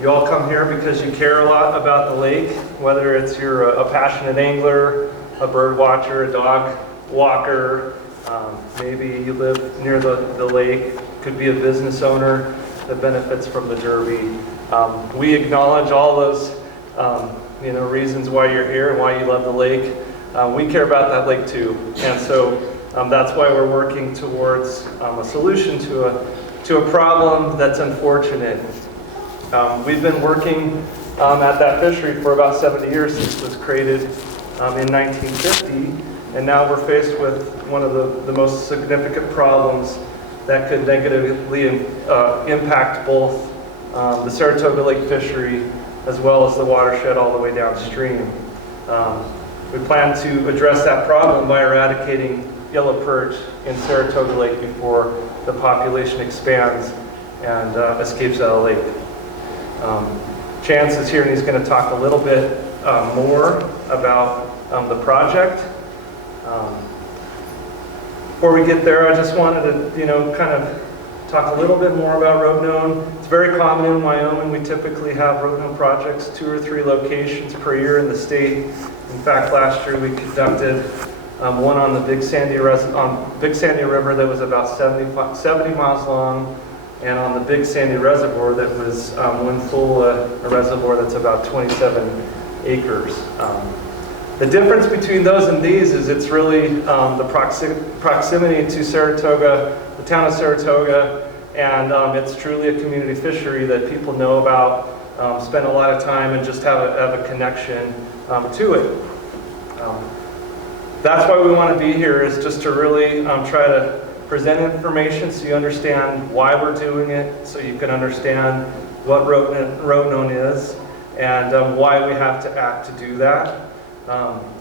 You all come here because you care a lot about the lake, whether it's you're a passionate angler, a bird watcher, a dog walker, maybe you live near the lake, could be a business owner that benefits from the Derby. We acknowledge all those reasons why you're here and why you love the lake. We care about that lake too, and so that's why we're working towards a solution to a problem that's unfortunate. We've been working at that fishery for about 70 years since it was created in 1950, and now we're faced with one of the most significant problems that could negatively impact both the Saratoga Lake fishery as well as the watershed all the way downstream. We plan to address that problem by eradicating yellow perch in Saratoga Lake before the population expands and escapes out of the lake. Chance is here and he's going to talk a little bit more about the project. Before we get there, I just wanted to, kind of talk a little bit more about Rotenone. It's very common in Wyoming. We typically have Rotenone projects, 2 or 3 locations per year in the state. In fact, last year we conducted one on the Big Sandy River that was about 70 miles long, and on the Big Sandy Reservoir that was, when full, a reservoir that's about 27 acres. The difference between those and these is it's really the proximity to Saratoga, the town of Saratoga, and it's truly a community fishery that people know about, spend a lot of time, and just have a connection to it. That's why we want to be here, is just to really try to present information so you understand why we're doing it, so you can understand what Rotenone is, and why we have to act to do that.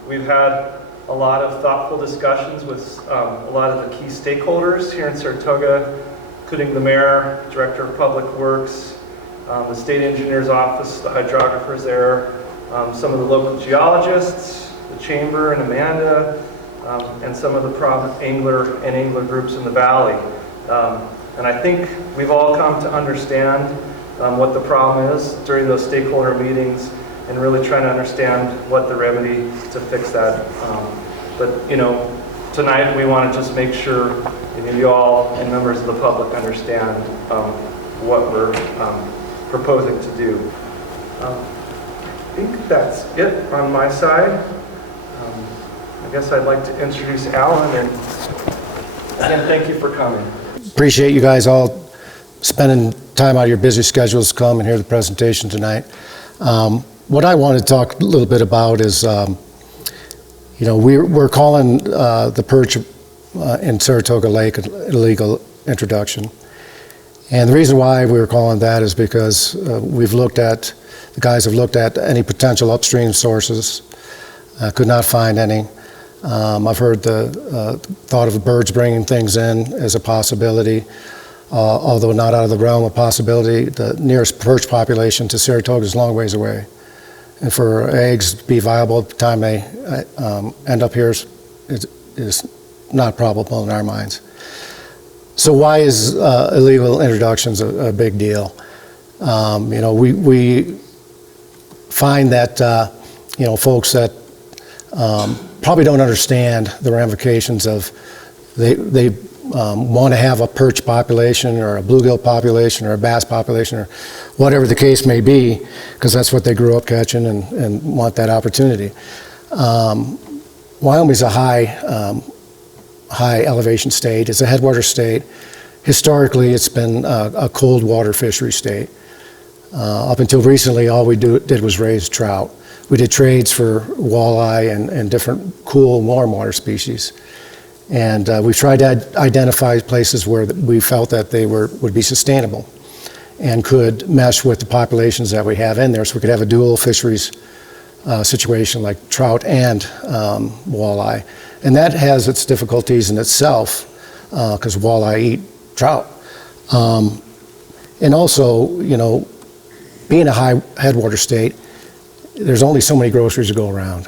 We've had a lot of thoughtful discussions with a lot of the key stakeholders here in Saratoga, including the mayor, director of public works, the state engineer's office, the hydrographers there, some of the local geologists, the chamber and Amanda, and some of the prominent angler groups in the valley. And I think we've all come to understand what the problem is during those stakeholder meetings, and really trying to understand what the remedy to fix that. But tonight we want to just make sure you all and members of the public understand what we're proposing to do. I think that's it on my side. I guess I'd like to introduce Alan, and again, thank you for coming. Appreciate you guys all spending time out of your busy schedules to come and hear the presentation tonight. What I want to talk a little bit about is, we're calling the perch in Saratoga Lake an illegal introduction. And the reason why we were calling that is because the guys have looked at any potential upstream sources, could not find any. I've heard the thought of the birds bringing things in as a possibility, although not out of the realm of possibility. The nearest perch population to Saratoga is a long ways away. And for eggs to be viable at the time they end up here is not probable in our minds. So why is illegal introductions a big deal? We find that folks that probably don't understand the ramifications of they want to have a perch population or a bluegill population or a bass population or whatever the case may be, because that's what they grew up catching and want that opportunity. Wyoming's a high elevation state. It's a headwater state. Historically, it's been a cold water fishery state. Up until recently, all we did was raise trout. We did trades for walleye and different cool warm water species. And we've tried to identify places where we felt that they would be sustainable and could mesh with the populations that we have in there, so we could have a dual fisheries situation like trout and walleye. And that has its difficulties in itself, because walleye eat trout. And also, being a high headwater state, there's only so many groceries to go around.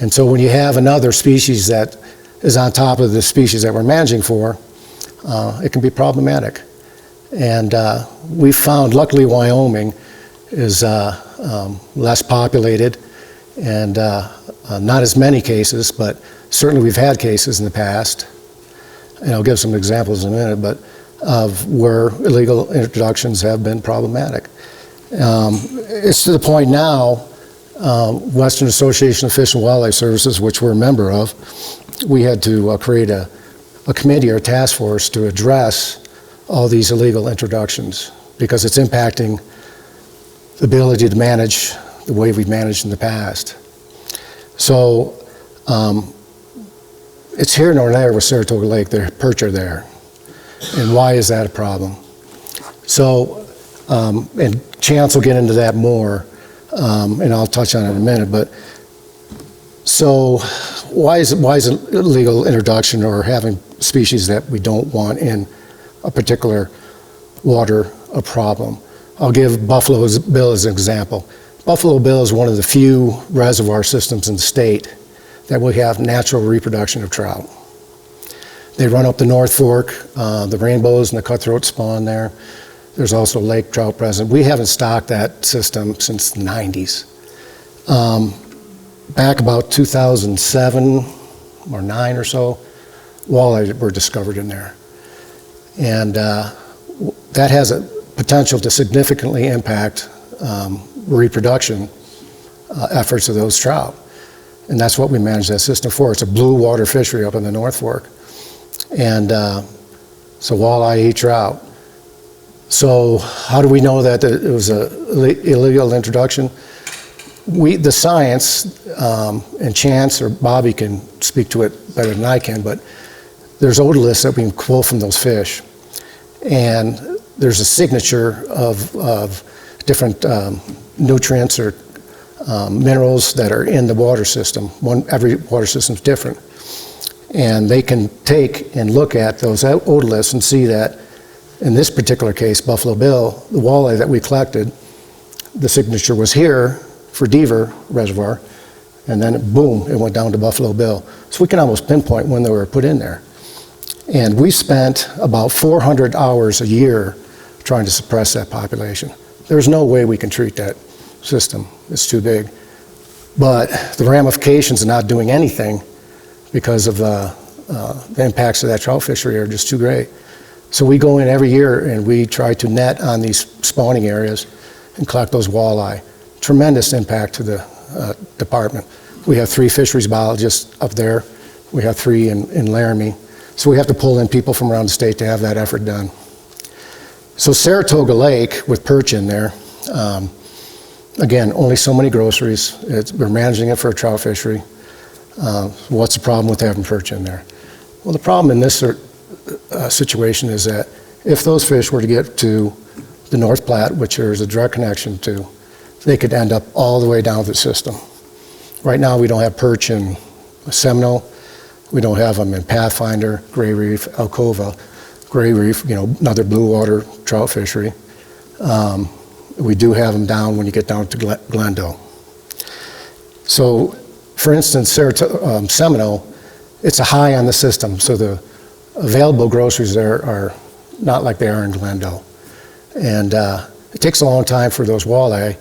And so when you have another species that is on top of the species that we're managing for, it can be problematic. And we found, luckily, Wyoming is less populated and not as many cases, but certainly we've had cases in the past, and I'll give some examples in a minute, but of where illegal introductions have been problematic. It's to the point now, Western Association of Fish and Wildlife Services, which we're a member of, we had to create a committee or a task force to address all these illegal introductions because it's impacting the ability to manage the way we've managed in the past. So it's here nor there with Saratoga Lake, the perch are there. And why is that a problem? So, and Chance will get into that more, and I'll touch on it in a minute, but so why is illegal introduction or having species that we don't want in a particular water a problem? I'll give Buffalo Bill as an example. Buffalo Bill is one of the few reservoir systems in the state that will have natural reproduction of trout. They run up the North Fork, the rainbows and the cutthroat spawn there. There's also lake trout present. We haven't stocked that system since the 90s. Back about 2007 or 9 or so, walleye were discovered in there. And that has a potential to significantly impact reproduction efforts of those trout. And that's what we manage that system for. It's a blue water fishery up in the North Fork. And so walleye eat trout. So how do we know that it was an illegal introduction? The science, and Chance or Bobby can speak to it better than I can, but there's otoliths that we can pull from those fish. And there's a signature of different nutrients or minerals that are in the water system. Every water system is different. And they can take and look at those otoliths and see that in this particular case, Buffalo Bill, the walleye that we collected, the signature was here for Deaver Reservoir, and then boom, it went down to Buffalo Bill. So we can almost pinpoint when they were put in there. And we spent about 400 hours a year trying to suppress that population. There's no way we can treat that system. It's too big. But the ramifications of not doing anything because of the impacts of that trout fishery are just too great. So we go in every year and we try to net on these spawning areas and collect those walleye. Tremendous impact to the department. We have 3 fisheries biologists up there. We have 3 in Laramie. So we have to pull in people from around the state to have that effort done. So Saratoga Lake with perch in there, again, only so many groceries. We're managing it for a trout fishery. What's the problem with having perch in there? Well, the problem in this situation is that if those fish were to get to the North Platte, which there's a direct connection to, they could end up all the way down the system. Right now we don't have perch in Seminoe. We don't have them in Pathfinder, Gray Reef, Alcova. Gray Reef, another blue water trout fishery. We do have them down when you get down to Glendale. So, for instance, Seminoe, it's a high on the system, so the available groceries there are not like they are in Glendale. And it takes a long time for those walleye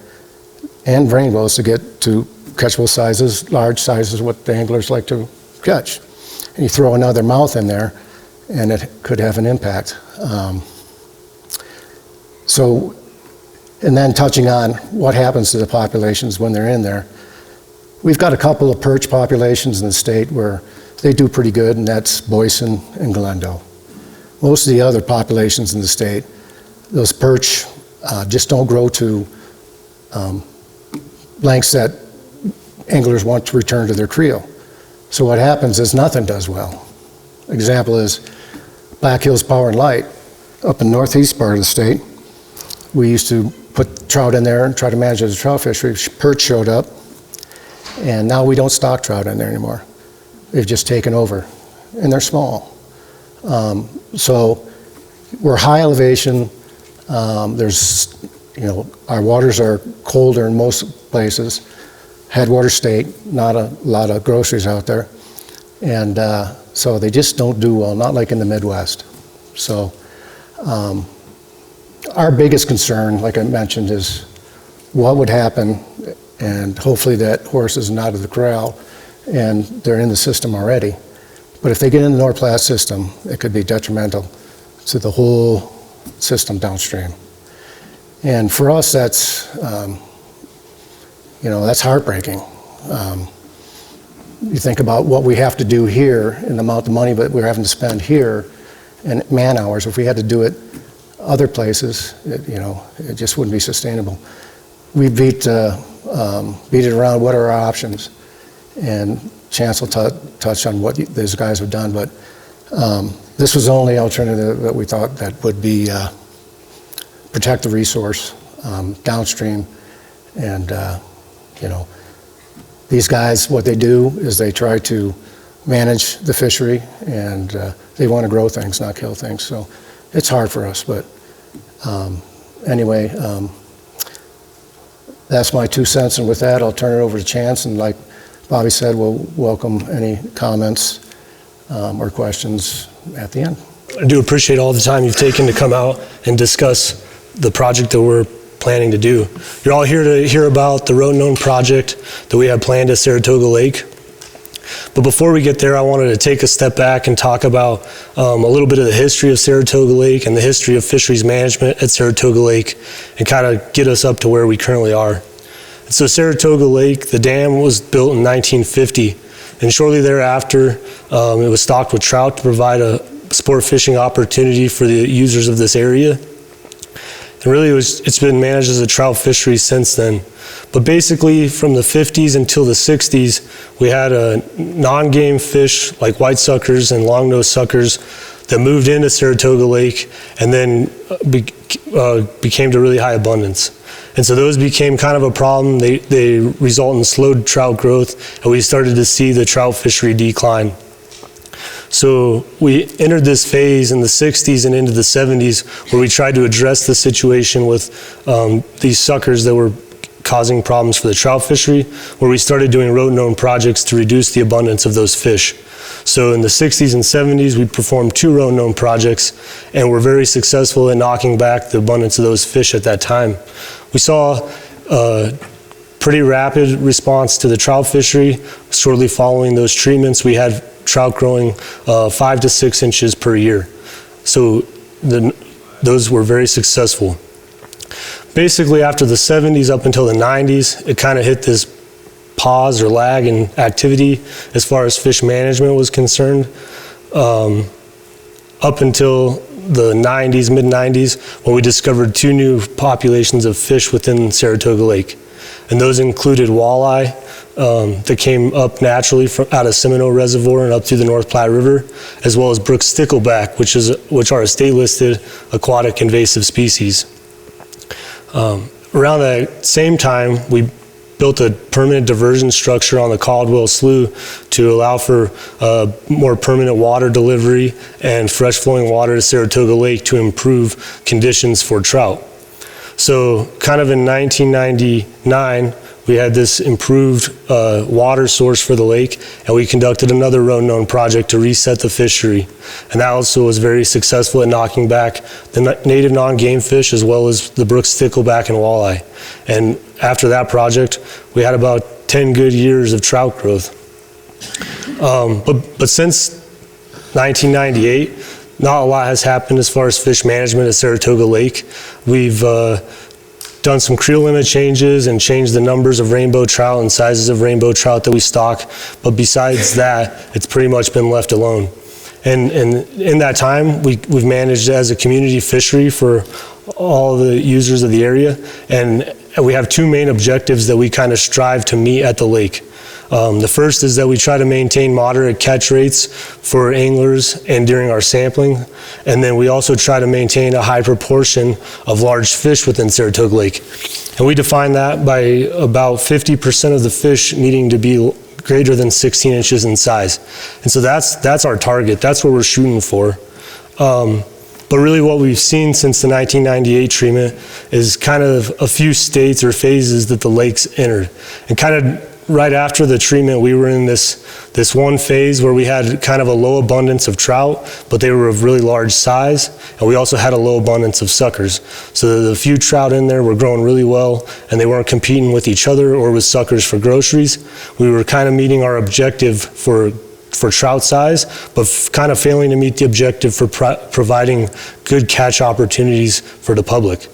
and rainbows to get to catchable sizes, large sizes, what the anglers like to catch. And you throw another mouth in there, and it could have an impact. And then touching on what happens to the populations when they're in there, we've got a couple of perch populations in the state where they do pretty good, and that's Boyson and Glendale. Most of the other populations in the state, those perch just don't grow to lengths that anglers want to return to their creel. So what happens is nothing does well. Example is Black Hills Power and Light up in the northeast part of the state. We used to put trout in there and try to manage it as a trout fishery. Perch showed up, and now we don't stock trout in there anymore. They've just taken over, and they're small. So we're high elevation. Our waters are colder in most places. Headwater state, not a lot of groceries out there. And so they just don't do well, not like in the Midwest. So our biggest concern, like I mentioned, is what would happen, and hopefully that horse isn't out of the corral and they're in the system already. But if they get in the North Platte system, it could be detrimental to the whole system downstream. And for us, that's, that's heartbreaking. You think about what we have to do here and the amount of money that we're having to spend here and man hours. If we had to do it other places, it just wouldn't be sustainable. We beat it around what are our options, and Chance will touch on what these guys have done, but this was the only alternative that we thought that would be protect the resource downstream. And these guys, what they do is they try to manage the fishery, and they want to grow things, not kill things. So it's hard for us, but anyway, that's my 2 cents, and with that, I'll turn it over to Chance, and like Bobby said, we'll welcome any comments or questions at the end. I do appreciate all the time you've taken to come out and discuss the project that we're planning to do. You're all here to hear about the Rotenone project that we have planned at Saratoga Lake. But before we get there, I wanted to take a step back and talk about a little bit of the history of Saratoga Lake and the history of fisheries management at Saratoga Lake, and kind of get us up to where we currently are. And so Saratoga Lake, the dam was built in 1950, and shortly thereafter, it was stocked with trout to provide a sport fishing opportunity for the users of this area. And really, it's been managed as a trout fishery since then. But basically, from the 50s until the 60s, we had a non-game fish like white suckers and long-nosed suckers that moved into Saratoga Lake and then became to really high abundance. And so those became kind of a problem. They result in slowed trout growth, and we started to see the trout fishery decline. So we entered this phase in the 60s and into the 70s where we tried to address the situation with these suckers that were causing problems for the trout fishery, where we started doing Rotenone projects to reduce the abundance of those fish. So in the 60s and 70s, we performed 2 Rotenone projects, and were very successful in knocking back the abundance of those fish at that time. We saw a pretty rapid response to the trout fishery. Shortly following those treatments, we had trout growing 5 to 6 inches per year. So those were very successful. Basically, after the 70s up until the 90s, it kind of hit this pause or lag in activity as far as fish management was concerned. Up until the 90s, mid-90s, when we discovered 2 new populations of fish within Saratoga Lake. And those included walleye that came up naturally out of Seminoe Reservoir and up through the North Platte River, as well as brook stickleback, which are a state-listed aquatic invasive species. Around that same time, we built a permanent diversion structure on the Caldwell Slough to allow for more permanent water delivery and fresh flowing water to Saratoga Lake to improve conditions for trout. So kind of in 1999, we had this improved water source for the lake, and we conducted another Rotenone project to reset the fishery. And that also was very successful at knocking back the native non-game fish as well as the brook stickleback and walleye. And after that project, we had about 10 good years of trout growth. But since 1998, not a lot has happened as far as fish management at Saratoga Lake. We've done some creel limit changes and changed the numbers of rainbow trout and sizes of rainbow trout that we stock. But besides that, it's pretty much been left alone. And in that time, we've managed as a community fishery for all the users of the area. And we have 2 main objectives that we kind of strive to meet at the lake. The first is that we try to maintain moderate catch rates for anglers and during our sampling. And then we also try to maintain a high proportion of large fish within Saratoga Lake. And we define that by about 50% of the fish needing to be greater than 16 inches in size. And so that's our target. That's what we're shooting for. But really what we've seen since the 1998 treatment is kind of a few states or phases that the lake's entered. And kind of right after the treatment, we were in this one phase where we had kind of a low abundance of trout, but they were of really large size, and we also had a low abundance of suckers. So the few trout in there were growing really well, and they weren't competing with each other or with suckers for groceries. We were kind of meeting our objective for trout size, but kind of failing to meet the objective for providing good catch opportunities for the public.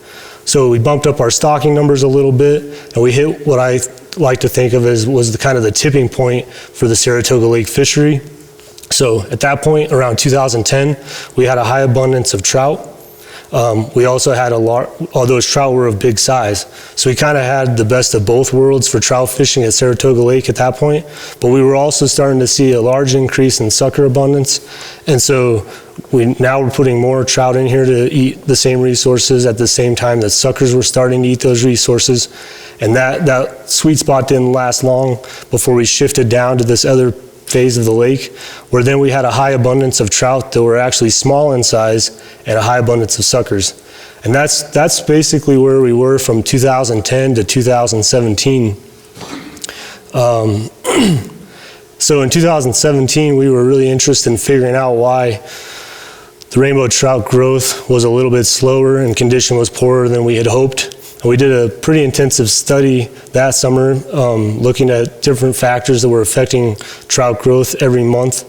So we bumped up our stocking numbers a little bit, and we hit what I like to think of as was the kind of the tipping point for the Saratoga Lake fishery. So at that point, around 2010, we had a high abundance of trout. We also had all those trout were of big size. So we kind of had the best of both worlds for trout fishing at Saratoga Lake at that point, but we were also starting to see a large increase in sucker abundance. And so now we're putting more trout in here to eat the same resources at the same time that suckers were starting to eat those resources. And that sweet spot didn't last long before we shifted down to this other phase of the lake, where then we had a high abundance of trout that were actually small in size and a high abundance of suckers. And that's basically where we were from 2010 to 2017. So in 2017, we were really interested in figuring out why the rainbow trout growth was a little bit slower and condition was poorer than we had hoped. And we did a pretty intensive study that summer, looking at different factors that were affecting trout growth every month.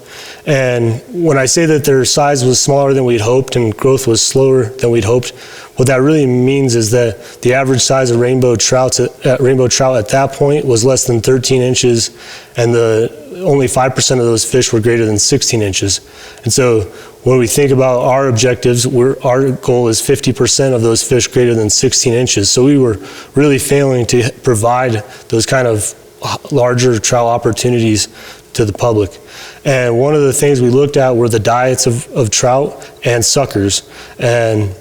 And when I say that their size was smaller than we'd hoped and growth was slower than we'd hoped, what that really means is that the average size of rainbow trout at that point was less than 13 inches, and only 5% of those fish were greater than 16 inches. And so when we think about our objectives, our goal is 50% of those fish greater than 16 inches. So we were really failing to provide those kind of larger trout opportunities to the public. And one of the things we looked at were the diets of trout and suckers. And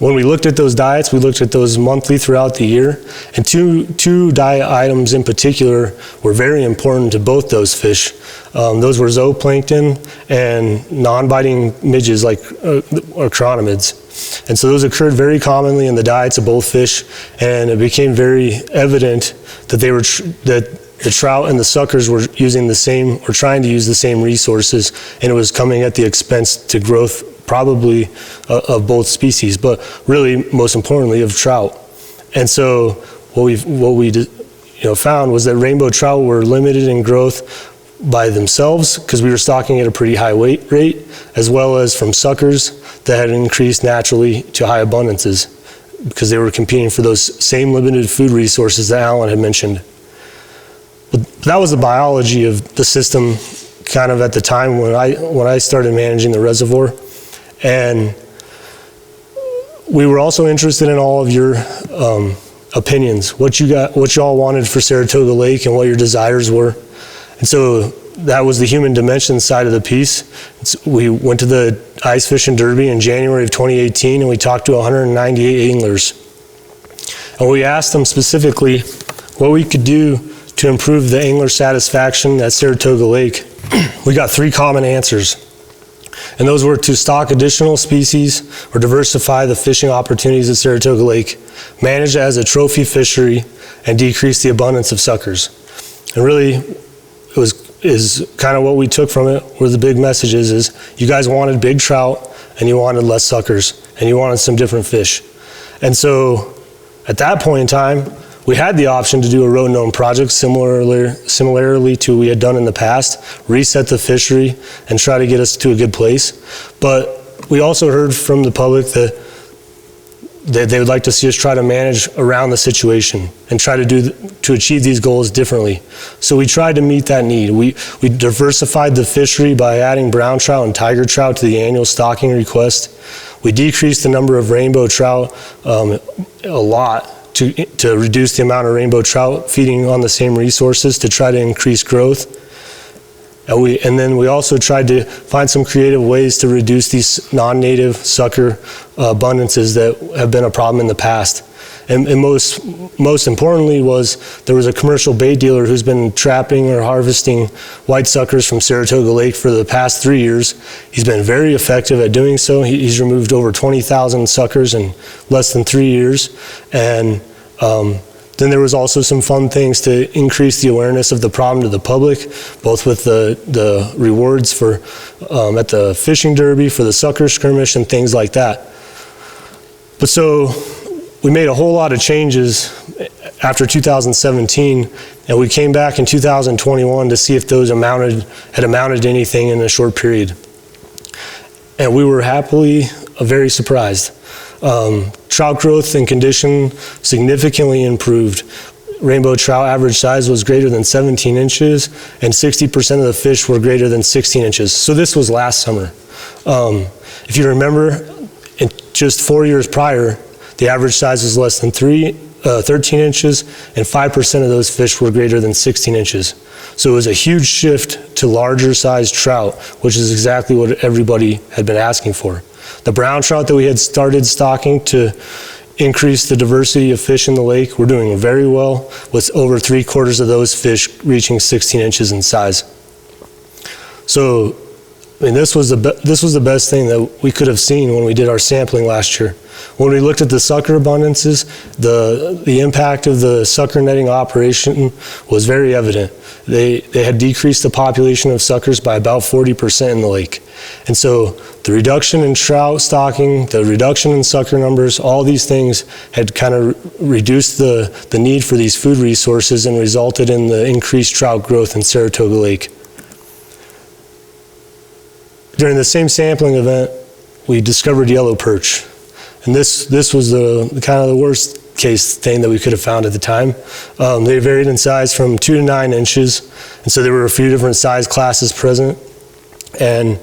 when we looked at those diets, we looked at those monthly throughout the year, and two diet items in particular were very important to both those fish. Those were zooplankton and non-biting midges like or chironomids. And so those occurred very commonly in the diets of both fish, and it became very evident that that the trout and the suckers were using the same, or trying to use the same resources, and it was coming at the expense to growth probably of both species, but really most importantly of trout. And so what we found was that rainbow trout were limited in growth by themselves because we were stocking at a pretty high weight rate, as well as from suckers that had increased naturally to high abundances because they were competing for those same limited food resources that Alan had mentioned. But that was the biology of the system kind of at the time when I started managing the reservoir. And we were also interested in all of your opinions, what you all wanted for Saratoga Lake and what your desires were. And so that was the human dimension side of the piece. We went to the Ice Fishing Derby in January of 2018, and we talked to 198 anglers. And we asked them specifically what we could do to improve the angler satisfaction at Saratoga Lake. We got 3 common answers. And those were to stock additional species or diversify the fishing opportunities at Saratoga Lake, manage it as a trophy fishery, and decrease the abundance of suckers. And really, is kind of what we took from it, were the big messages is you guys wanted big trout, and you wanted less suckers, and you wanted some different fish. And so at that point in time, we had the option to do a Rotenone project similarly to what we had done in the past, reset the fishery and try to get us to a good place. But we also heard from the public that they would like to see us try to manage around the situation and try to achieve these goals differently. So we tried to meet that need. We diversified the fishery by adding brown trout and tiger trout to the annual stocking request. We decreased the number of rainbow trout a lot to reduce the amount of rainbow trout feeding on the same resources to try to increase growth. And then we also tried to find some creative ways to reduce these non-native sucker abundances that have been a problem in the past. And most importantly there was a commercial bait dealer who's been trapping or harvesting white suckers from Saratoga Lake for the past 3 years. He's been very effective at doing so. He's removed over 20,000 suckers in less than 3 years. And Then there was also some fun things to increase the awareness of the problem to the public, both with the rewards for at the fishing derby, for the sucker skirmish, and things like that. But so we made a whole lot of changes after 2017, and we came back in 2021 to see if those had amounted to anything in a short period. And we were happily very surprised. Trout growth and condition significantly improved. Rainbow trout average size was greater than 17 inches, and 60% of the fish were greater than 16 inches. So this was last summer. If you remember, in just 4 years prior, the average size was less than 13 inches, and 5% of those fish were greater than 16 inches. So it was a huge shift to larger sized trout, which is exactly what everybody had been asking for. The brown trout that we had started stocking to increase the diversity of fish in the lake were doing very well, with over 3/4 of those fish reaching 16 inches in size. So, I mean, this was the best thing that we could have seen when we did our sampling last year. When we looked at the sucker abundances, the impact of the sucker netting operation was very evident. They had decreased the population of suckers by about 40% in the lake. And so the reduction in trout stocking, the reduction in sucker numbers, all these things had kind of reduced the need for these food resources and resulted in the increased trout growth in Saratoga Lake. During the same sampling event, we discovered yellow perch. And this was the kind of the worst case thing that we could have found at the time. They varied in size from 2 to 9 inches, and so there were a few different size classes present. And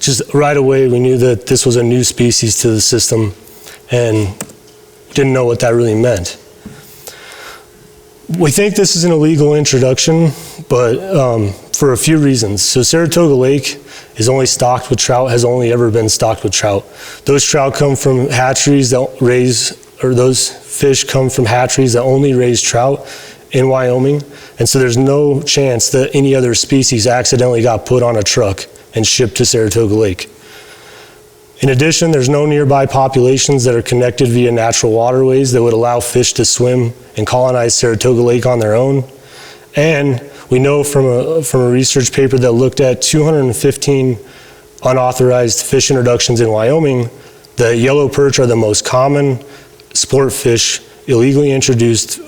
just right away, we knew that this was a new species to the system, and didn't know what that really meant. We think this is an illegal introduction, but for a few reasons. So Saratoga Lake is only stocked with trout, has only ever been stocked with trout. Those trout come from hatcheries that raise, or those fish come from hatcheries that only raise trout in Wyoming. And so there's no chance that any other species accidentally got put on a truck and shipped to Saratoga Lake. In addition, there's no nearby populations that are connected via natural waterways that would allow fish to swim and colonize Saratoga Lake on their own. And we know from a research paper that looked at 215 unauthorized fish introductions in Wyoming, that yellow perch are the most common sport fish illegally introduced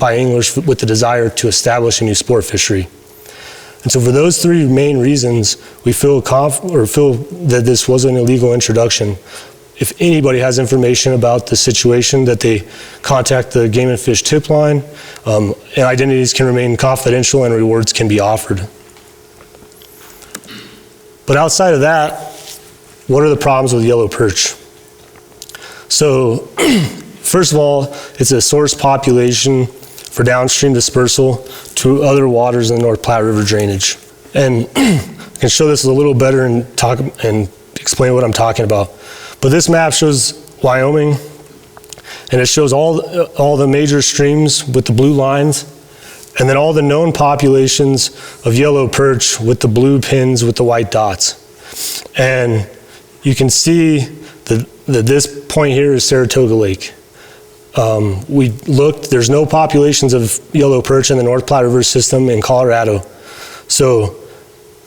by anglers with the desire to establish a new sport fishery. And so for those three main reasons, we feel that this was an illegal introduction. If anybody has information about the situation, that they contact the Game and Fish tip line, and identities can remain confidential and rewards can be offered. But outside of that, what are the problems with yellow perch? So first of all, it's a source population for downstream dispersal to other waters in the North Platte River drainage. And I can show this a little better and explain what I'm talking about. But this map shows Wyoming, and it shows all the major streams with the blue lines, and then all the known populations of yellow perch with the blue pins with the white dots. And you can see that this point here is Saratoga Lake. We looked, there's no populations of yellow perch in the North Platte River system in Colorado. So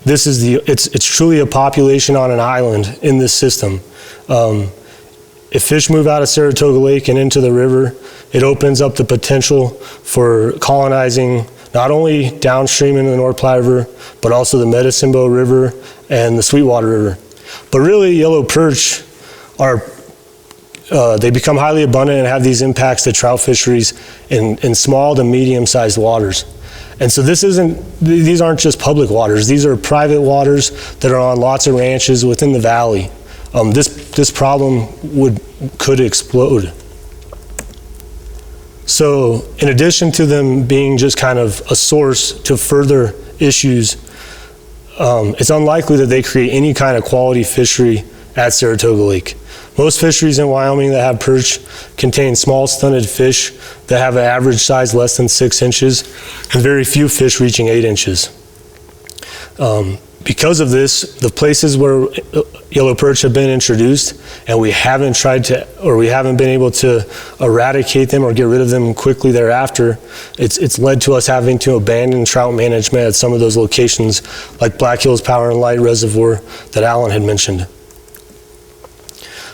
this is it's truly a population on an island in this system. If fish move out of Saratoga Lake and into the river, it opens up the potential for colonizing not only downstream into the North Platte River, but also the Medicine Bow River and the Sweetwater River. But really, yellow perch they become highly abundant and have these impacts to trout fisheries in small to medium-sized waters. And so these aren't just public waters. These are private waters that are on lots of ranches within the valley. This problem could explode. So in addition to them being just kind of a source to further issues, it's unlikely that they create any kind of quality fishery at Saratoga Lake. Most fisheries in Wyoming that have perch contain small stunted fish that have an average size less than 6 inches, and very few fish reaching 8 inches. Because of this, the places where yellow perch have been introduced and we haven't been able to eradicate them or get rid of them quickly thereafter, it's led to us having to abandon trout management at some of those locations like Black Hills Power and Light Reservoir that Alan had mentioned.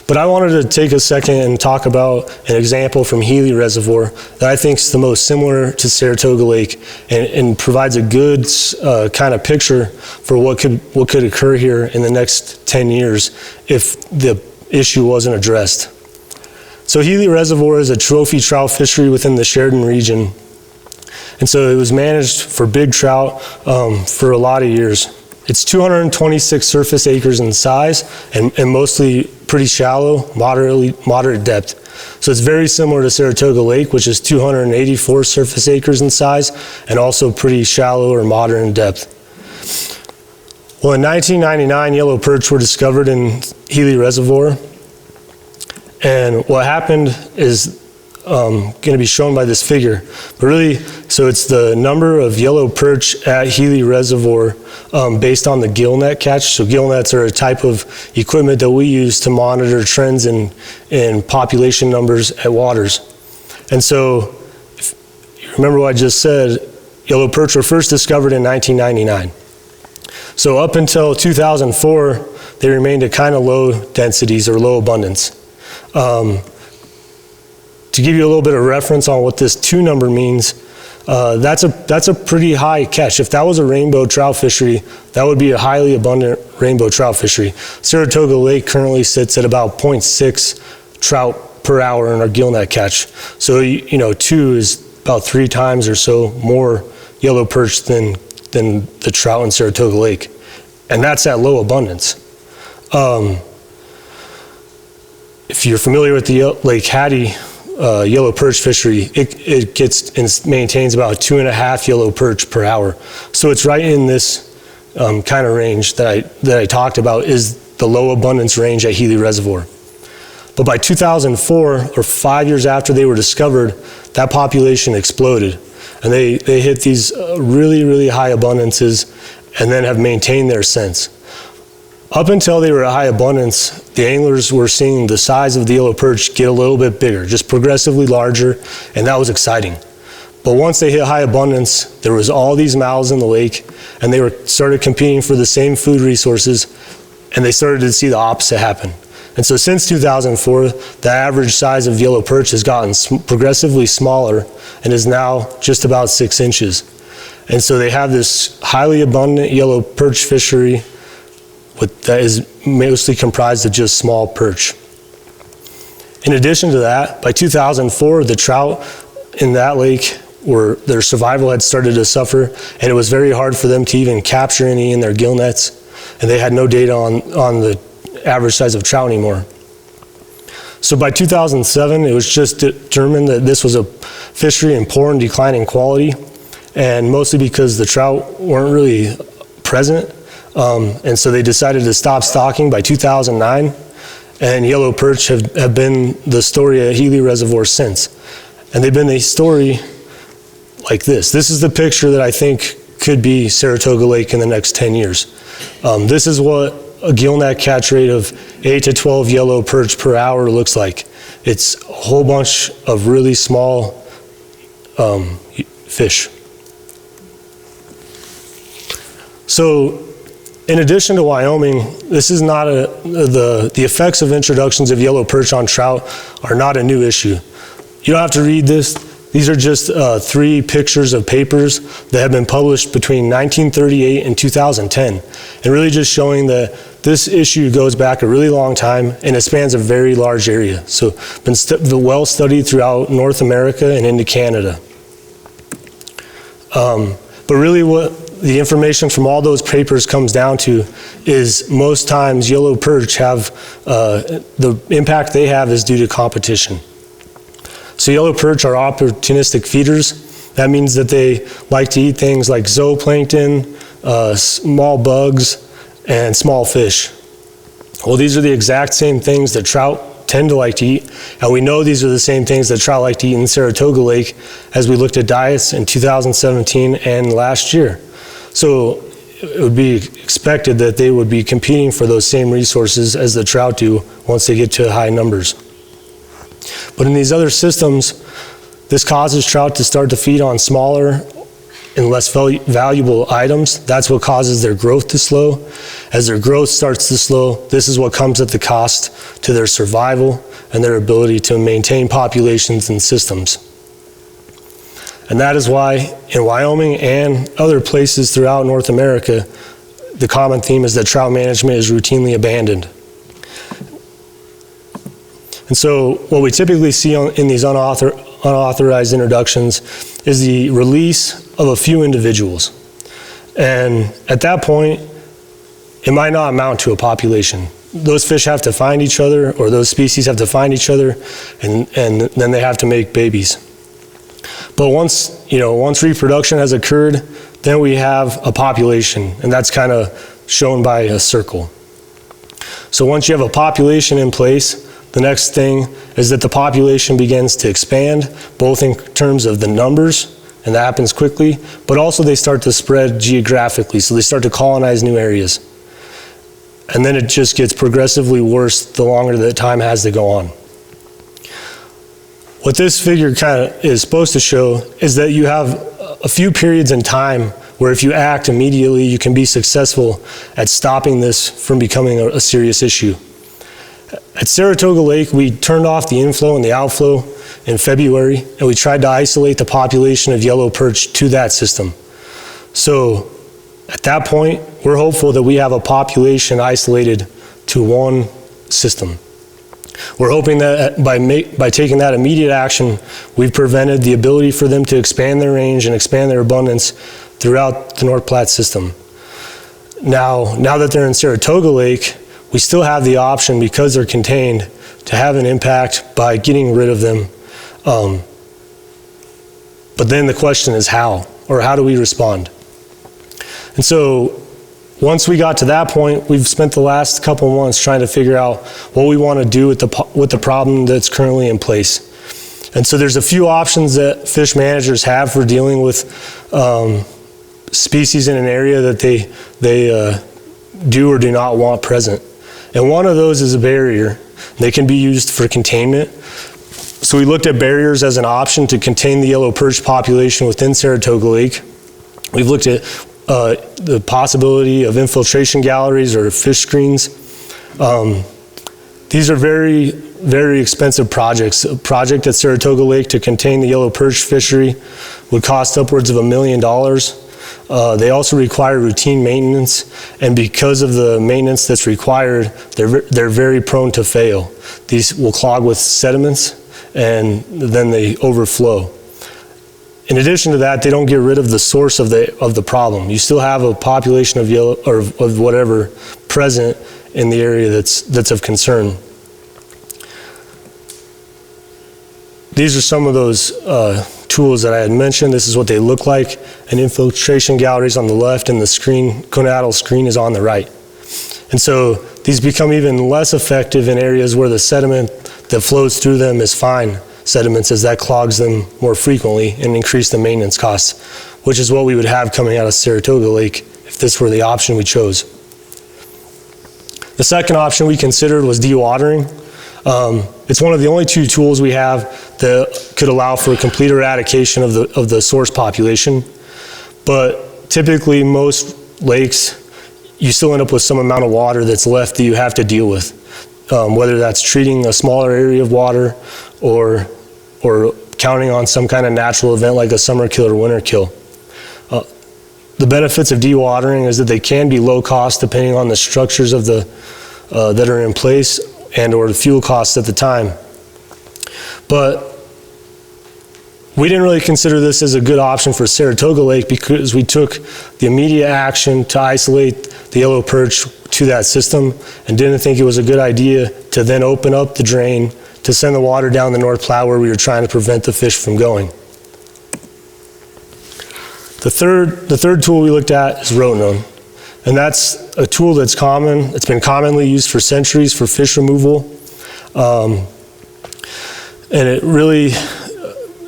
But I wanted to take a second and talk about an example from Healy Reservoir that I think is the most similar to Saratoga Lake and provides a good kind of picture for what could occur here in the next 10 years if the issue wasn't addressed. So Healy Reservoir is a trophy trout fishery within the Sheridan region. And so it was managed for big trout for a lot of years. It's 226 surface acres in size and mostly pretty shallow, moderate depth. So it's very similar to Saratoga Lake, which is 284 surface acres in size and also pretty shallow or moderate in depth. Well, in 1999, yellow perch were discovered in Healy Reservoir. And what happened is going to be shown by this figure. But really, so it's the number of yellow perch at Healy Reservoir based on the gill net catch. So gill nets are a type of equipment that we use to monitor trends in population numbers at waters. And so, if you remember what I just said, yellow perch were first discovered in 1999. So up until 2004, they remained at kind of low densities or low abundance. To give you a little bit of reference on what this 2 number means, that's a pretty high catch. If that was a rainbow trout fishery, that would be a highly abundant rainbow trout fishery. Saratoga Lake currently sits at about 0.6 trout per hour in our gill net catch. So, 2 is about 3 times or so more yellow perch than the trout in Saratoga Lake. And that's at low abundance. If you're familiar with the Lake Hattie yellow perch fishery, it gets and maintains about 2.5 yellow perch per hour. So it's right in this kind of range that I talked about is the low abundance range at Healy Reservoir. But by 2004, or 5 years after they were discovered, that population exploded. And they hit these really, really high abundances and then have maintained there since. Up until they were at high abundance, the anglers were seeing the size of the yellow perch get a little bit bigger, just progressively larger, and that was exciting. But once they hit high abundance, there was all these mouths in the lake, and they started competing for the same food resources, and they started to see the opposite happen. And so since 2004, the average size of yellow perch has gotten progressively smaller and is now just about 6 inches. And so they have this highly abundant yellow perch fishery that is mostly comprised of just small perch. In addition to that, by 2004, the trout in that lake, their survival had started to suffer, and it was very hard for them to even capture any in their gill nets, and they had no data on the average size of trout anymore. So by 2007, it was just determined that this was a fishery in poor and declining quality, and mostly because the trout weren't really present. And so they decided to stop stocking by 2009, and yellow perch have been the story at Healy Reservoir since. And they've been a story like this. This is the picture that I think could be Saratoga Lake in the next 10 years. This is what a gill net catch rate of 8 to 12 yellow perch per hour looks like. It's a whole bunch of really small fish. So, in addition to Wyoming, this is not the effects of introductions of yellow perch on trout are not a new issue. You don't have to read this. These are just 3 pictures of papers that have been published between 1938 and 2010, and really just showing that this issue goes back a really long time and it spans a very large area. So been well studied throughout North America and into Canada. But really what the information from all those papers comes down to is most times yellow perch have, the impact they have is due to competition. So yellow perch are opportunistic feeders. That means that they like to eat things like zooplankton, small bugs, and small fish. Well, these are the exact same things that trout tend to like to eat, and we know these are the same things that trout like to eat in Saratoga Lake as we looked at diets in 2017 and last year. So it would be expected that they would be competing for those same resources as the trout do once they get to high numbers. But in these other systems, this causes trout to start to feed on smaller and less valuable items. That's what causes their growth to slow. As their growth starts to slow, this is what comes at the cost to their survival and their ability to maintain populations and systems. And that is why in Wyoming and other places throughout North America, the common theme is that trout management is routinely abandoned. And so what we typically see in these unauthorized introductions is the release of a few individuals. And at that point, it might not amount to a population. Those fish have to find each other, or those species have to find each other, and then they have to make babies. But once reproduction has occurred, then we have a population, and that's kind of shown by a circle. So once you have a population in place, the next thing is that the population begins to expand, both in terms of the numbers, and that happens quickly, but also they start to spread geographically, so they start to colonize new areas. And then it just gets progressively worse the longer the time has to go on. What this figure kind of is supposed to show is that you have a few periods in time where if you act immediately, you can be successful at stopping this from becoming a serious issue. At Saratoga Lake, we turned off the inflow and the outflow in February, and we tried to isolate the population of yellow perch to that system. So at that point, we're hopeful that we have a population isolated to one system. We're hoping that by taking that immediate action, we've prevented the ability for them to expand their range and expand their abundance throughout the North Platte system. Now that they're in Saratoga Lake, we still have the option, because they're contained, to have an impact by getting rid of them. But then the question is how do we respond? And so once we got to that point, we've spent the last couple months trying to figure out what we want to do with the problem that's currently in place. And so there's a few options that fish managers have for dealing with species in an area that they do or do not want present. And one of those is a barrier. They can be used for containment. So we looked at barriers as an option to contain the yellow perch population within Saratoga Lake. We've looked at the possibility of infiltration galleries or fish screens. These are very, very expensive projects. A project at Saratoga Lake to contain the yellow perch fishery would cost upwards of $1 million. They also require routine maintenance, and because of the maintenance that's required, they're very prone to fail. These will clog with sediments, and then they overflow. In addition to that, they don't get rid of the source of the problem. You still have a population of yellow or of whatever present in the area that's of concern. These are some of those tools that I had mentioned. This is what they look like. An infiltration gallery is on the left, and the conadal screen is on the right. And so these become even less effective in areas where the sediment that flows through them is fine sediments, as that clogs them more frequently and increase the maintenance costs, which is what we would have coming out of Saratoga Lake if this were the option we chose. The second option we considered was dewatering. It's one of the only two tools we have that could allow for a complete eradication of the source population. But typically most lakes, you still end up with some amount of water that's left that you have to deal with, whether that's treating a smaller area of water or counting on some kind of natural event like a summer kill or winter kill. The benefits of dewatering is that they can be low cost depending on the structures of that are in place and or the fuel costs at the time. But we didn't really consider this as a good option for Saratoga Lake because we took the immediate action to isolate the yellow perch to that system and didn't think it was a good idea to then open up the drain to send the water down the North Platte where we were trying to prevent the fish from going. The third tool we looked at is Rotenone. And that's a tool that's common. It's been commonly used for centuries for fish removal. And it really,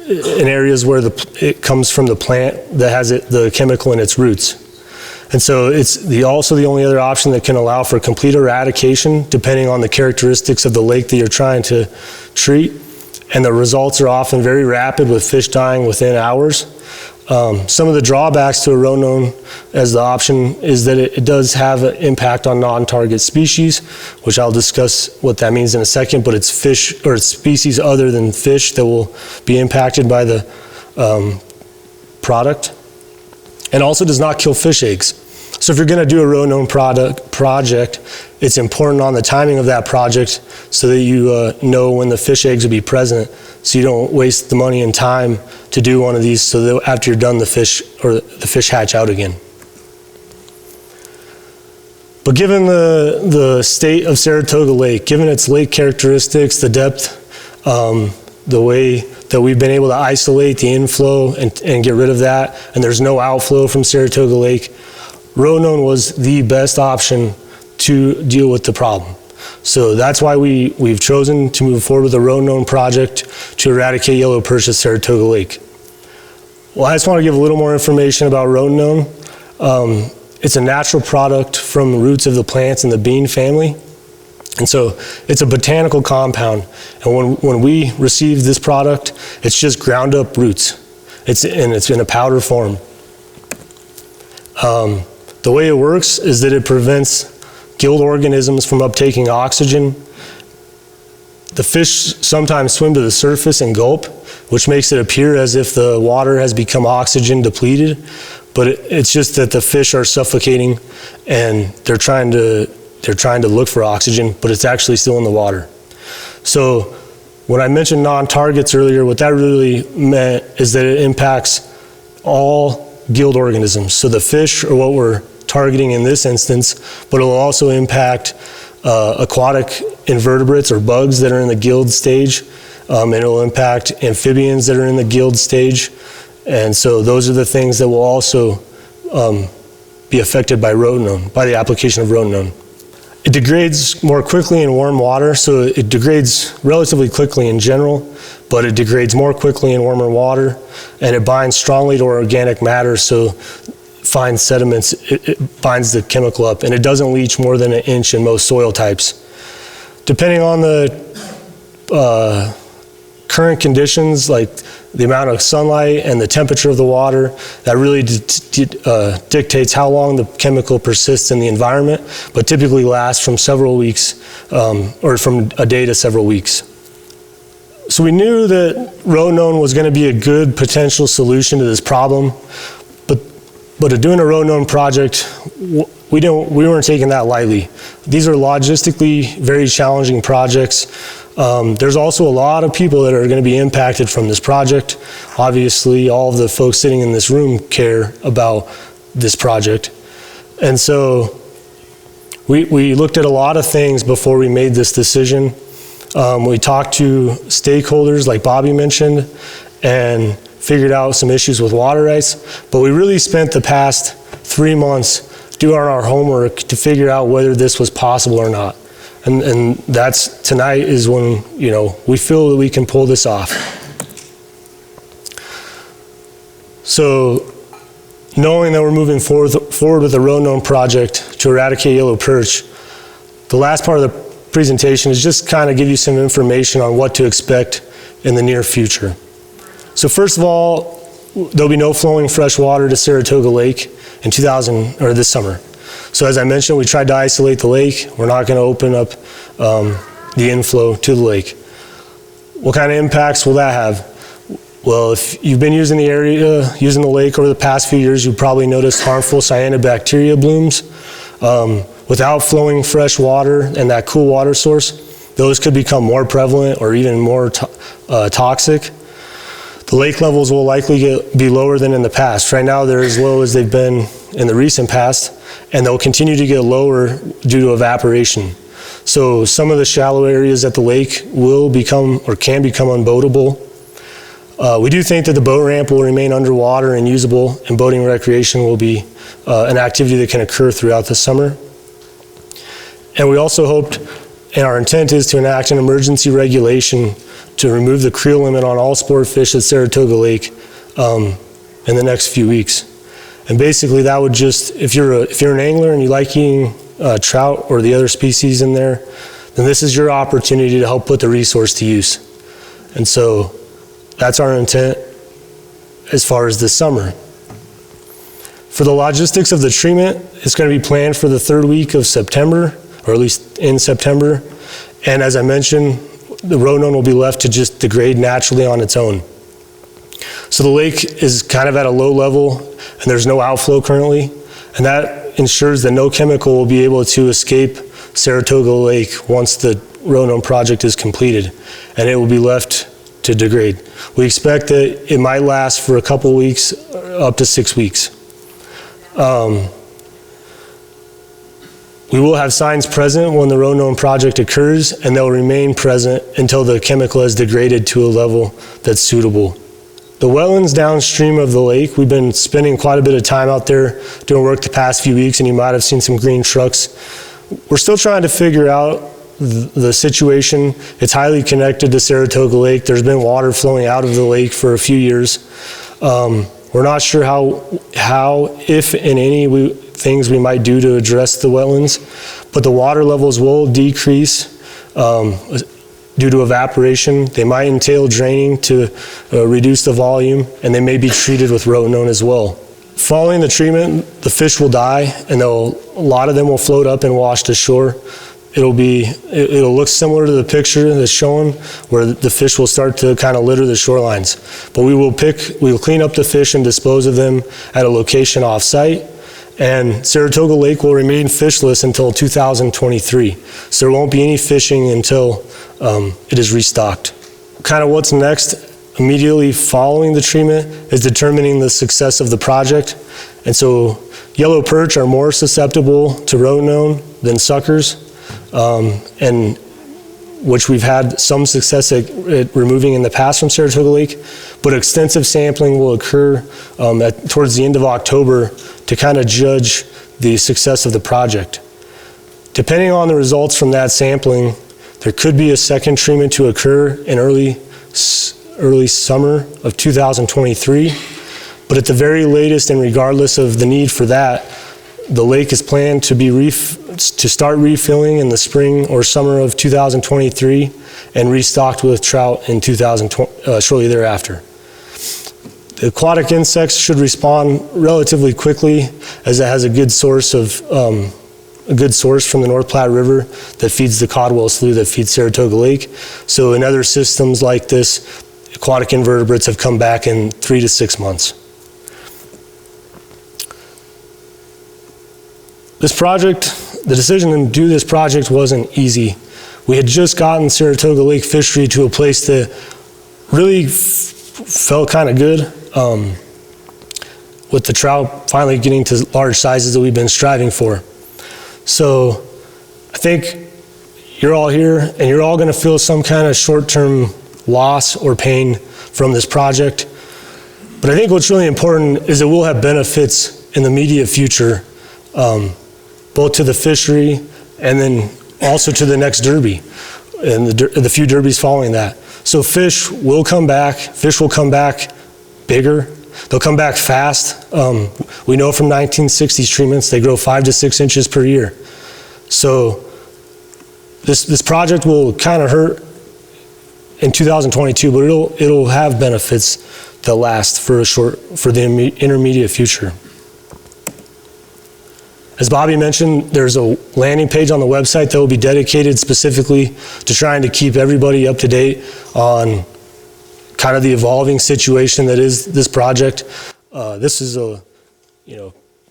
in areas where it comes from the plant that has the chemical in its roots. And so it's also the only other option that can allow for complete eradication, depending on the characteristics of the lake that you're trying to treat. And the results are often very rapid, with fish dying within hours. Some of the drawbacks to a Rotenone as the option is that it does have an impact on non-target species, which I'll discuss what that means in a second, but it's fish, or it's species other than fish, that will be impacted by the product. And also does not kill fish eggs. So if you're going to do a Rotenone project, it's important on the timing of that project so that you know when the fish eggs will be present, so you don't waste the money and time to do one of these, so that after you're done, the fish hatch out again. But given the state of Saratoga Lake, given its lake characteristics, the depth, the way that we've been able to isolate the inflow and get rid of that, and there's no outflow from Saratoga Lake, Rotenone was the best option to deal with the problem. So that's why we've chosen to move forward with the Rotenone project to eradicate yellow perch at Saratoga Lake. Well, I just want to give a little more information about Rotenone. It's a natural product from the roots of the plants in the bean family. And so it's a botanical compound. And when we receive this product, it's just ground up roots. It's in a powder form. The way it works is that it prevents gilled organisms from uptaking oxygen. The fish sometimes swim to the surface and gulp, which makes it appear as if the water has become oxygen depleted, but it's just that the fish are suffocating and they're trying to look for oxygen, but it's actually still in the water. So when I mentioned non-targets earlier, what that really meant is that it impacts all gilled organisms. So the fish are what we're targeting in this instance, but it will also impact aquatic invertebrates or bugs that are in the gilled stage, and it will impact amphibians that are in the gilled stage. And so those are the things that will also be affected by Rotenone, by the application of Rotenone. It degrades more quickly in warm water, so it degrades relatively quickly in general, but it degrades more quickly in warmer water, and it binds strongly to organic matter, so fine sediments, it binds the chemical up, and it doesn't leach more than 1 inch in most soil types. Depending on the current conditions, like the amount of sunlight and the temperature of the water, that really dictates how long the chemical persists in the environment, but typically lasts from several weeks, or from a day to several weeks. So we knew that Rotenone was going to be a good potential solution to this problem, but doing a Rotenone project, we weren't taking that lightly. These are logistically very challenging projects. There's also a lot of people that are going to be impacted from this project. Obviously, all of the folks sitting in this room care about this project. And so we looked at a lot of things before we made this decision. We talked to stakeholders, like Bobby mentioned, and figured out some issues with water rights. But we really spent the past 3 months doing our homework to figure out whether this was possible or not. And that's tonight is when, we feel that we can pull this off. So knowing that we're moving forward with the Rotenone project to eradicate yellow perch, the last part of the presentation is just kind of give you some information on what to expect in the near future. So first of all, there'll be no flowing fresh water to Saratoga Lake in this summer. So as I mentioned, we tried to isolate the lake. We're not going to open up the inflow to the lake. What kind of impacts will that have? Well, if you've been using the lake over the past few years, you've probably noticed harmful cyanobacteria blooms. Without flowing fresh water and that cool water source, those could become more prevalent or even more toxic. The lake levels will likely be lower than in the past. Right now, they're as low as they've been in the recent past, and they'll continue to get lower due to evaporation. So some of the shallow areas at the lake will become or can become unboatable. We do think that the boat ramp will remain underwater and usable, and boating recreation will be an activity that can occur throughout the summer. And we also hoped, and our intent is to enact an emergency regulation to remove the creel limit on all sport fish at Saratoga Lake in the next few weeks. And basically that would just, if you're an angler and you like eating trout or the other species in there, then this is your opportunity to help put the resource to use. And so that's our intent as far as this summer. For the logistics of the treatment, it's going to be planned for the 3rd week of September, or at least in September. And as I mentioned, the Rotenone will be left to just degrade naturally on its own. So the lake is kind of at a low level and there's no outflow currently. And that ensures that no chemical will be able to escape Saratoga Lake once the Rotenone project is completed, and it will be left to degrade. We expect that it might last for a couple weeks, up to 6 weeks. We will have signs present when the Rotenone project occurs, and they'll remain present until the chemical has degraded to a level that's suitable. The wetlands downstream of the lake, we've been spending quite a bit of time out there doing work the past few weeks, and you might have seen some green trucks. We're still trying to figure out the situation. It's highly connected to Saratoga Lake. There's been water flowing out of the lake for a few years. We're not sure how, if in any things we might do to address the wetlands, but the water levels will decrease due to evaporation. They might entail draining to reduce the volume, and they may be treated with Rotenone as well. Following the treatment, the fish will die, and a lot of them will float up and wash to shore. It'll look similar to the picture that's shown, where the fish will start to kind of litter the shorelines. But we will clean up the fish and dispose of them at a location off-site. And Saratoga Lake will remain fishless until 2023. So there won't be any fishing until it is restocked. Kind of what's next immediately following the treatment is determining the success of the project. And so yellow perch are more susceptible to Rotenone than suckers, and which we've had some success at removing in the past from Saratoga Lake, but extensive sampling will occur towards the end of October to kind of judge the success of the project. Depending on the results from that sampling, there could be a second treatment to occur in early summer of 2023, but at the very latest, and regardless of the need for that, the lake is planned to start refilling in the spring or summer of 2023 and restocked with trout in shortly thereafter. The aquatic insects should respond relatively quickly, as it has a good source from the North Platte River that feeds the Codwell Slough that feeds Saratoga Lake. So in other systems like this, aquatic invertebrates have come back in 3 to 6 months. This project, the decision to do this project wasn't easy. We had just gotten Saratoga Lake fishery to a place that really felt kind of good, with the trout finally getting to large sizes that we've been striving for. So I think you're all here and you're all going to feel some kind of short-term loss or pain from this project. But I think what's really important is that we'll have benefits in the immediate future, both to the fishery and then also to the next derby and the few derbies following that. So fish will come back bigger. They'll come back fast. We know from 1960s treatments, they grow 5 to 6 inches per year. So this project will kind of hurt in 2022, but it'll have benefits that last for the intermediate future. As Bobby mentioned, there's a landing page on the website that will be dedicated specifically to trying to keep everybody up to date on kind of the evolving situation that is this project. This is a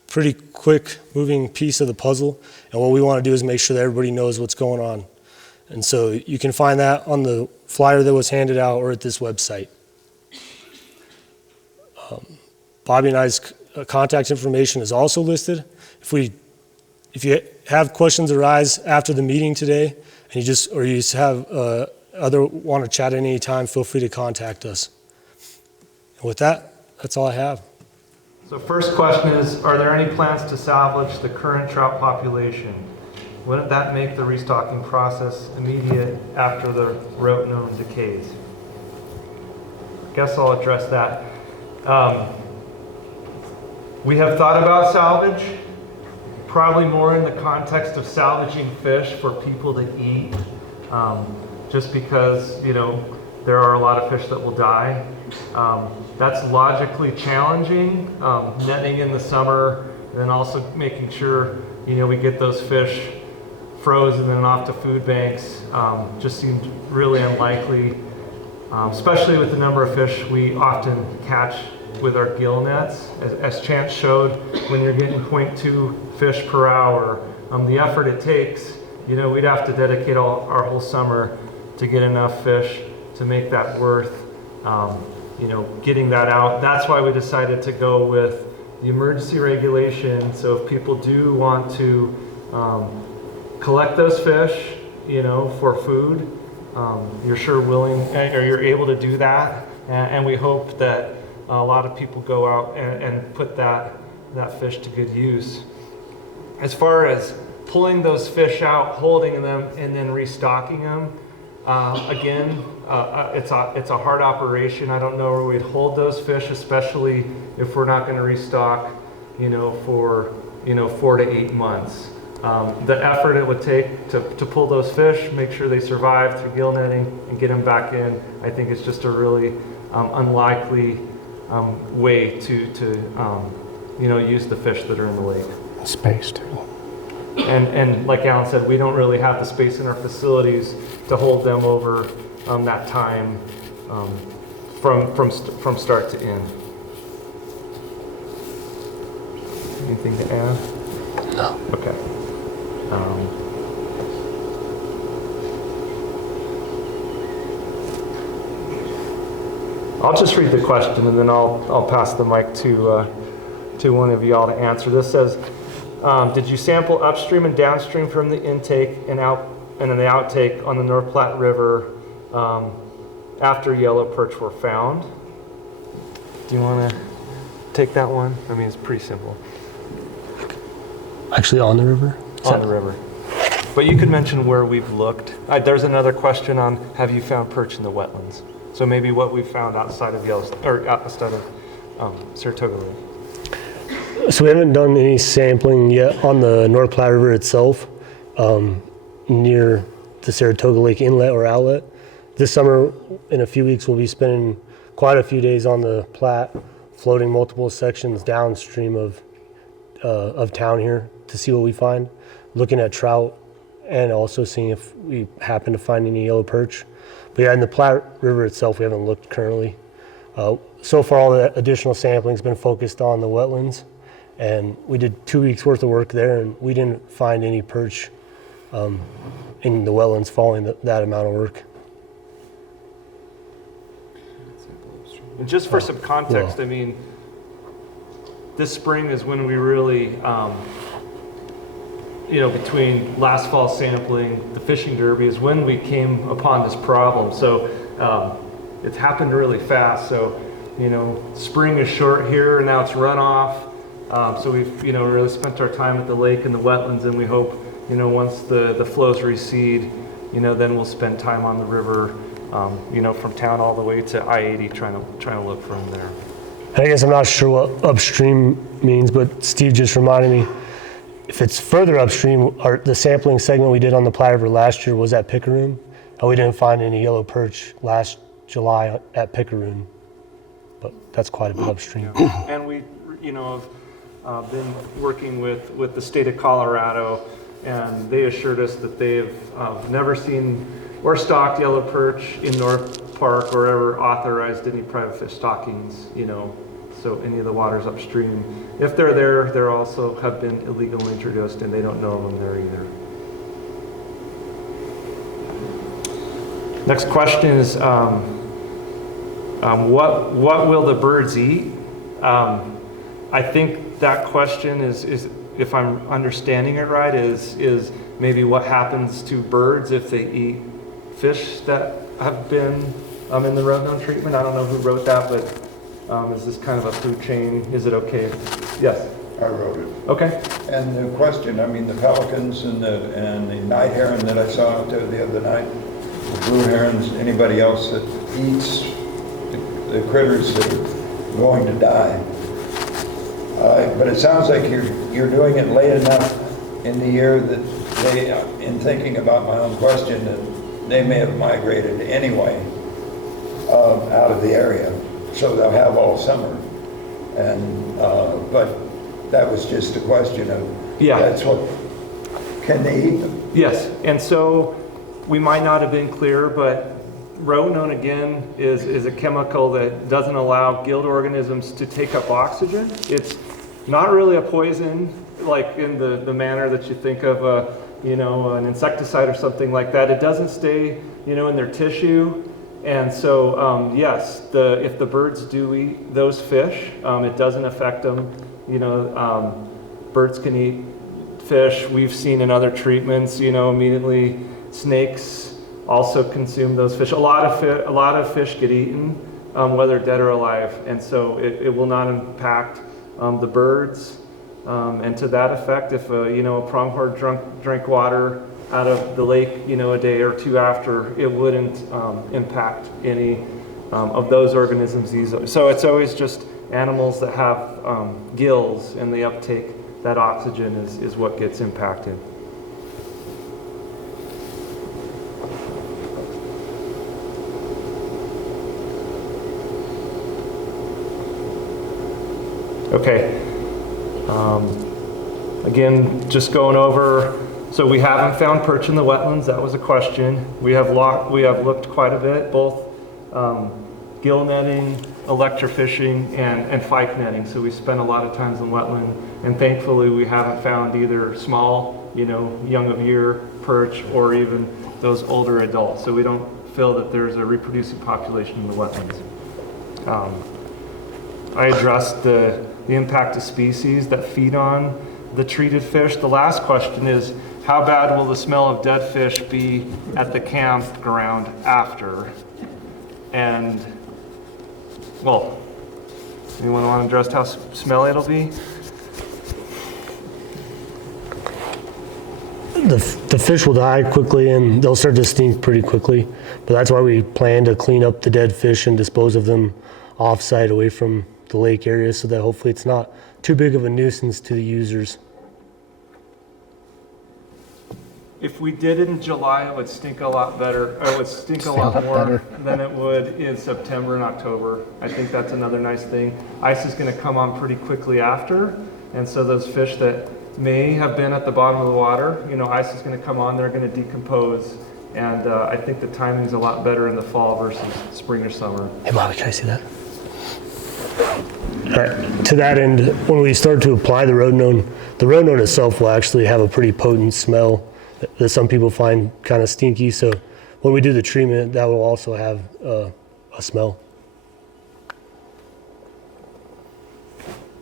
pretty quick moving piece of the puzzle, and what we want to do is make sure that everybody knows what's going on. And so you can find that on the flyer that was handed out or at this website. Bobby and I's contact information is also listed. If you have questions arise after the meeting today, and you want to chat at any time, feel free to contact us. And with that, that's all I have. So first question is, are there any plans to salvage the current trout population? Wouldn't that make the restocking process immediate after the Rotenone decays? I guess I'll address that. We have thought about salvage, probably more in the context of salvaging fish for people to eat, just because, you know, there are a lot of fish that will die. That's logically challenging, netting in the summer, and then also making sure, you know, we get those fish frozen and off to food banks. Just seemed really unlikely, especially with the number of fish we often catch with our gill nets. As Chance showed, when you're getting 0.2 fish per hour, the effort it takes, you know, we'd have to dedicate our whole summer to get enough fish to make that worth, you know, getting that out. That's why we decided to go with the emergency regulation. So if people do want to collect those fish, you know, for food, you're sure willing, or you're able to do that. And we hope that a lot of people go out and put that fish to good use. As far as pulling those fish out, holding them, and then restocking them, again, it's a hard operation. I don't know where we'd hold those fish, especially if we're not going to restock, you know, for 4 to 8 months. The effort it would take to pull those fish, make sure they survive through gill netting, and get them back in, I think it's just a really unlikely way to you know, use the fish that are in the lake. Space too. And like Alan said, we don't really have the space in our facilities to hold them over that time from start to end. Anything to add? No. Okay. I'll just read the question and then I'll pass the mic to one of y'all to answer. This says, did you sample upstream and downstream from the intake and then the outtake on the North Platte River after yellow perch were found? Do you want to take that one? I mean, it's pretty simple. Actually, on the river? On the river. But you could mention where we've looked. There's another question on, have you found perch in the wetlands? So maybe what we found outside of outside of Saratoga Lake. So we haven't done any sampling yet on the North Platte River itself, near the Saratoga Lake inlet or outlet. This summer, in a few weeks, we'll be spending quite a few days on the Platte, floating multiple sections downstream of town here to see what we find, looking at trout, and also seeing if we happen to find any yellow perch. But yeah, in the Platte River itself, we haven't looked currently. So far, all the additional sampling has been focused on the wetlands, and we did 2 weeks worth of work there, and we didn't find any perch in the wetlands following that amount of work. And just for some context, I mean, this spring is when we really, you know, between last fall sampling, the fishing derby is when we came upon this problem. So it's happened really fast. So, you know, spring is short here and now it's runoff. So we've, you know, really spent our time at the lake and the wetlands, and we hope, you know, once the flows recede, you know, then we'll spend time on the river, you know, from town all the way to I-80 trying to look for them there. I guess I'm not sure what upstream means, but Steve just reminded me, if it's further upstream, the sampling segment we did on the Platte River last year was at Picaroon, and we didn't find any yellow perch last July at Picaroon, but that's quite a bit upstream. Yeah. And we, you know, have been working with the state of Colorado, and they assured us that they've never seen or stocked yellow perch in North Park or ever authorized any private fish stockings, you know, so any of the waters upstream. If they're there, they also have been illegally introduced, and they don't know of them there either. Next question is, what will the birds eat? I think that question is, if I'm understanding it right, is maybe what happens to birds if they eat fish that have been in the Rotenone treatment. I don't know who wrote that, but is this kind of a food chain? Is it okay? Yes. I wrote it. Okay. And the question, I mean, the pelicans and the night heron that I saw out there the other night, the blue herons, anybody else that eats the critters that are going to die, But it sounds like you're doing it late enough in the year that they, in thinking about my own question, that they may have migrated anyway out of the area, so they'll have all summer. And but that was just a question of, Yeah. that's what, can they eat them? Yes, and so we might not have been clear, but Rotenone again is a chemical that doesn't allow gill organisms to take up oxygen. It's not really a poison like in the manner that you think of an insecticide or something like that. It doesn't stay in their tissue. And so yes, if the birds do eat those fish, it doesn't affect them. Birds can eat fish. We've seen in other treatments, immediately snakes also consume those fish. A lot of fish get eaten, whether dead or alive, and so it will not impact the birds. And to that effect, if a pronghorn drank water out of the lake, a day or two after, it wouldn't impact any of those organisms easily. So it's always just animals that have gills, and the uptake that oxygen is what gets impacted. Okay. Again, just going over, so we haven't found perch in the wetlands. That was a question. We have looked quite a bit, both gill netting, electrofishing, and pike netting. So we spent a lot of times in wetland, and thankfully we haven't found either small, young of year perch or even those older adults. So we don't feel that there's a reproducing population in the wetlands. I addressed the impact of species that feed on the treated fish. The last question is, how bad will the smell of dead fish be at the campground after? And, well, anyone want to address how smelly it'll be? The fish will die quickly and they'll start to stink pretty quickly. But that's why we plan to clean up the dead fish and dispose of them off-site away from the lake area, so that hopefully it's not too big of a nuisance to the users. If we did it in July, it would stink a lot better. It would stink a lot more than it would in September and October. I think that's another nice thing. Ice is going to come on pretty quickly after, and so those fish that may have been at the bottom of the water, ice is going to come on, they're going to decompose, and I think the timing is a lot better in the fall versus spring or summer. Hey, Bobby, can I see that? All right. To that end, when we start to apply the Rotenone itself will actually have a pretty potent smell that some people find kind of stinky. So when we do the treatment, that will also have a smell.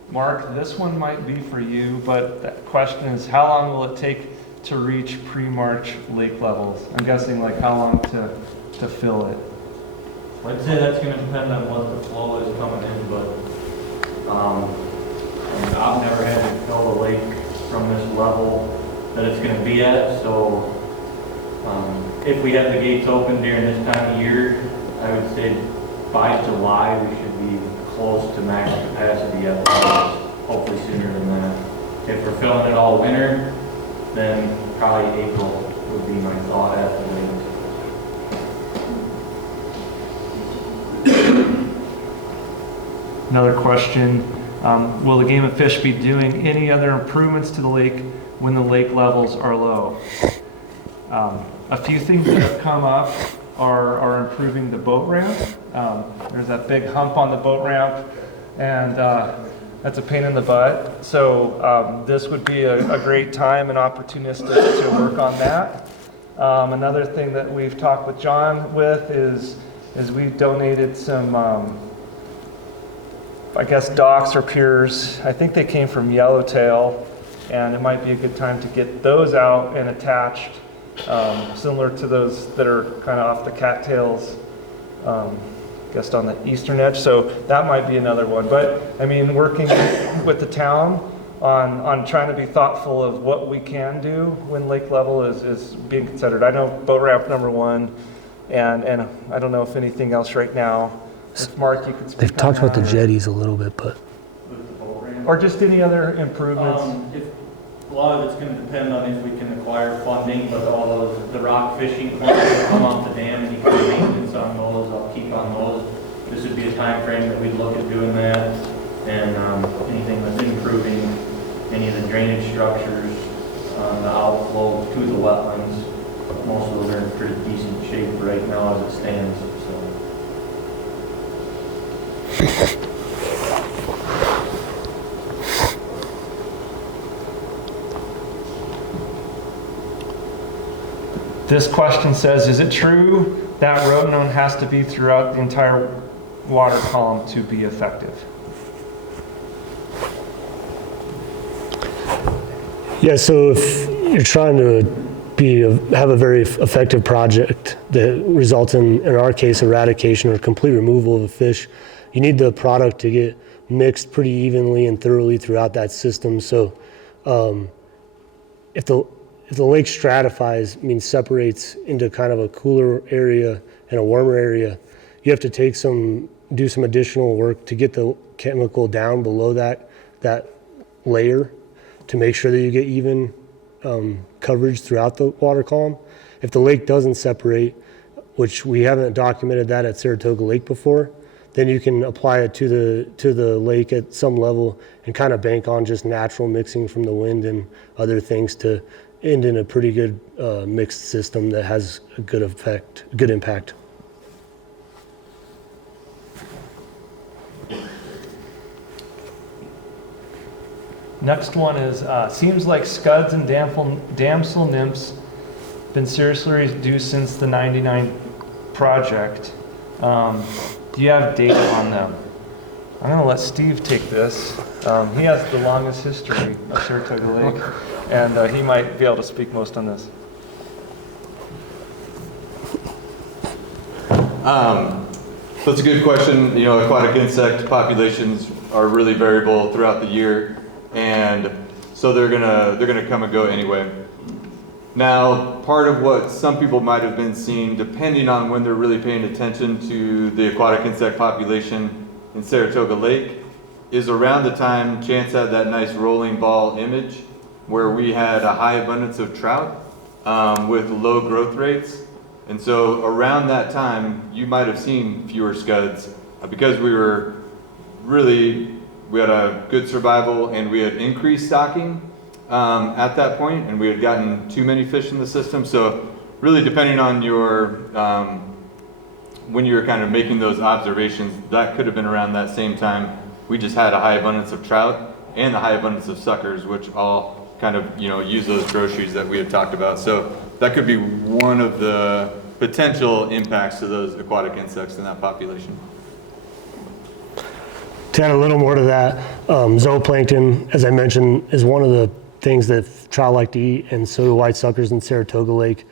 Mark, this one might be for you, but the question is, how long will it take to reach pre-March lake levels? I'm guessing like how long to fill it? I'd say that's going to depend on what the flow is coming in, but I've never had to fill the lake from this level that it's going to be at, so if we have the gates open during this time of year, I would say by July we should be close to max capacity at the levels, hopefully sooner than that. If we're filling it all winter, then probably April would be my thought at the latest. Another question, will the Game and Fish be doing any other improvements to the lake when the lake levels are low? A few things that have come up are improving the boat ramp. There's that big hump on the boat ramp, and that's a pain in the butt. So this would be a great time and opportunistic to work on that. Another thing that we've talked with John with is we've donated some I guess docks or piers. I think they came from Yellowtail, and it might be a good time to get those out and attached, similar to those that are kind of off the cattails, I guess on the eastern edge. So that might be another one. But I mean, working with the town on trying to be thoughtful of what we can do when lake level is being considered. I know boat ramp number one, and I don't know if anything else right now. If Mark, you could speak. They've talked on about the that, jetties a little bit, but or just any other improvements? A lot of it's going to depend on if we can acquire funding, but all those, the rock fishing points that come off the dam, and you can maintenance on those, I'll keep on those. This would be a time frame that we'd look at doing that, and anything that's improving any of the drainage structures, the outflow to the wetlands. Most of those are in pretty decent shape right now as it stands, so. This question says, is it true that rotenone has to be throughout the entire water column to be effective? Yeah, so if you're trying to have a very effective project that results in our case, eradication or complete removal of a fish, you need the product to get mixed pretty evenly and thoroughly throughout that system. So if the lake stratifies, means separates into kind of a cooler area and a warmer area, you have to do some additional work to get the chemical down below that layer to make sure that you get even coverage throughout the water column. If the lake doesn't separate, which we haven't documented that at Saratoga Lake before, then you can apply it to the lake at some level and kind of bank on just natural mixing from the wind and other things to end in a pretty good mixed system that has a good impact. Next one is, seems like scuds and damsel nymphs been seriously reduced since the 99 project. Do you have data on them? I'm gonna let Steve take this. He has the longest history of Saratoga Lake, and he might be able to speak most on this. That's a good question. You know, aquatic insect populations are really variable throughout the year, and so they're gonna come and go anyway. Now, part of what some people might have been seeing, depending on when they're really paying attention to the aquatic insect population in Saratoga Lake, is around the time Chance had that nice rolling ball image where we had a high abundance of trout with low growth rates. And so around that time, you might have seen fewer scuds because we had a good survival and we had increased stocking at that point, and we had gotten too many fish in the system. So really depending on your, when you're kind of making those observations, that could have been around that same time. We just had a high abundance of trout and a high abundance of suckers, which all kind of, use those groceries that we had talked about. So that could be one of the potential impacts to those aquatic insects in that population. To add a little more to that, zooplankton, as I mentioned, is one of the things that trout like to eat, and so do white suckers in Saratoga Lake.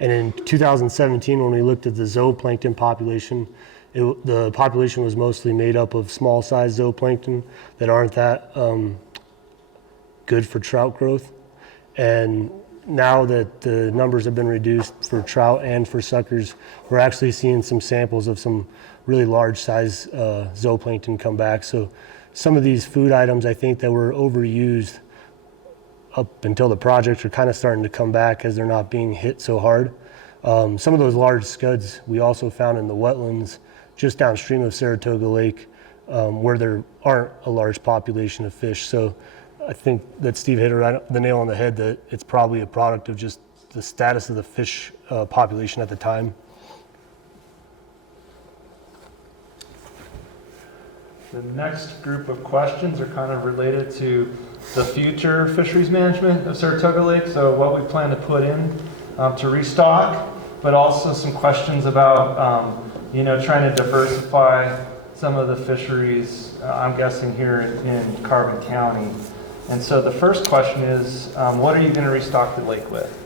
And in 2017, when we looked at the zooplankton population, the population was mostly made up of small-sized zooplankton that aren't that good for trout growth. And now that the numbers have been reduced for trout and for suckers, we're actually seeing some samples of some really large-size zooplankton come back. So some of these food items, I think, that were overused up until the projects are kind of starting to come back as they're not being hit so hard. Some of those large scuds we also found in the wetlands just downstream of Saratoga Lake where there aren't a large population of fish. So I think that Steve hit the nail on the head that it's probably a product of just the status of the fish population at the time. The next group of questions are kind of related to the future fisheries management of Saratoga Lake, so what we plan to put in to restock, but also some questions about trying to diversify some of the fisheries, I'm guessing here in Carbon County. And so the first question is, what are you going to restock the lake with?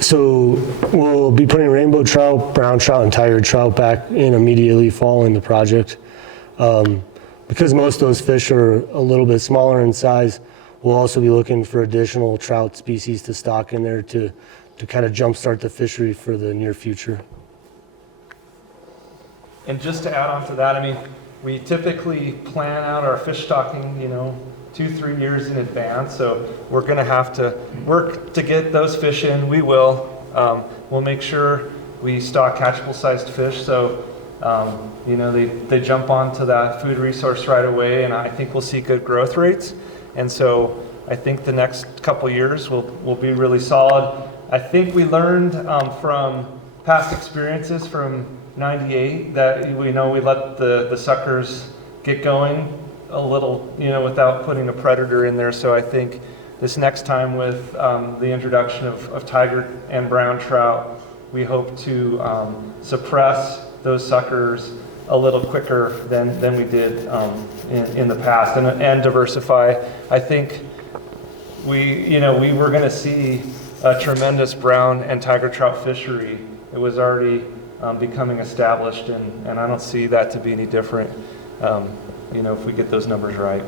So we'll be putting rainbow trout, brown trout, and tiger trout back in immediately following the project. Because most of those fish are a little bit smaller in size, we'll also be looking for additional trout species to stock in there to kind of jumpstart the fishery for the near future. And just to add on to that, I mean, we typically plan out our fish stocking, 2-3 years in advance. So we're going to have to work to get those fish in. We will. We'll make sure we stock catchable sized fish. So, they jump onto that food resource right away, and I think we'll see good growth rates. And so I think the next couple years will be really solid. I think we learned from past experiences from '98 that we let the suckers get going a little, without putting a predator in there. So I think this next time with the introduction of tiger and brown trout, we hope to suppress those suckers a little quicker than we did in the past, and diversify. I think we were going to see a tremendous brown and tiger trout fishery. It was already becoming established, and I don't see that to be any different, if we get those numbers right.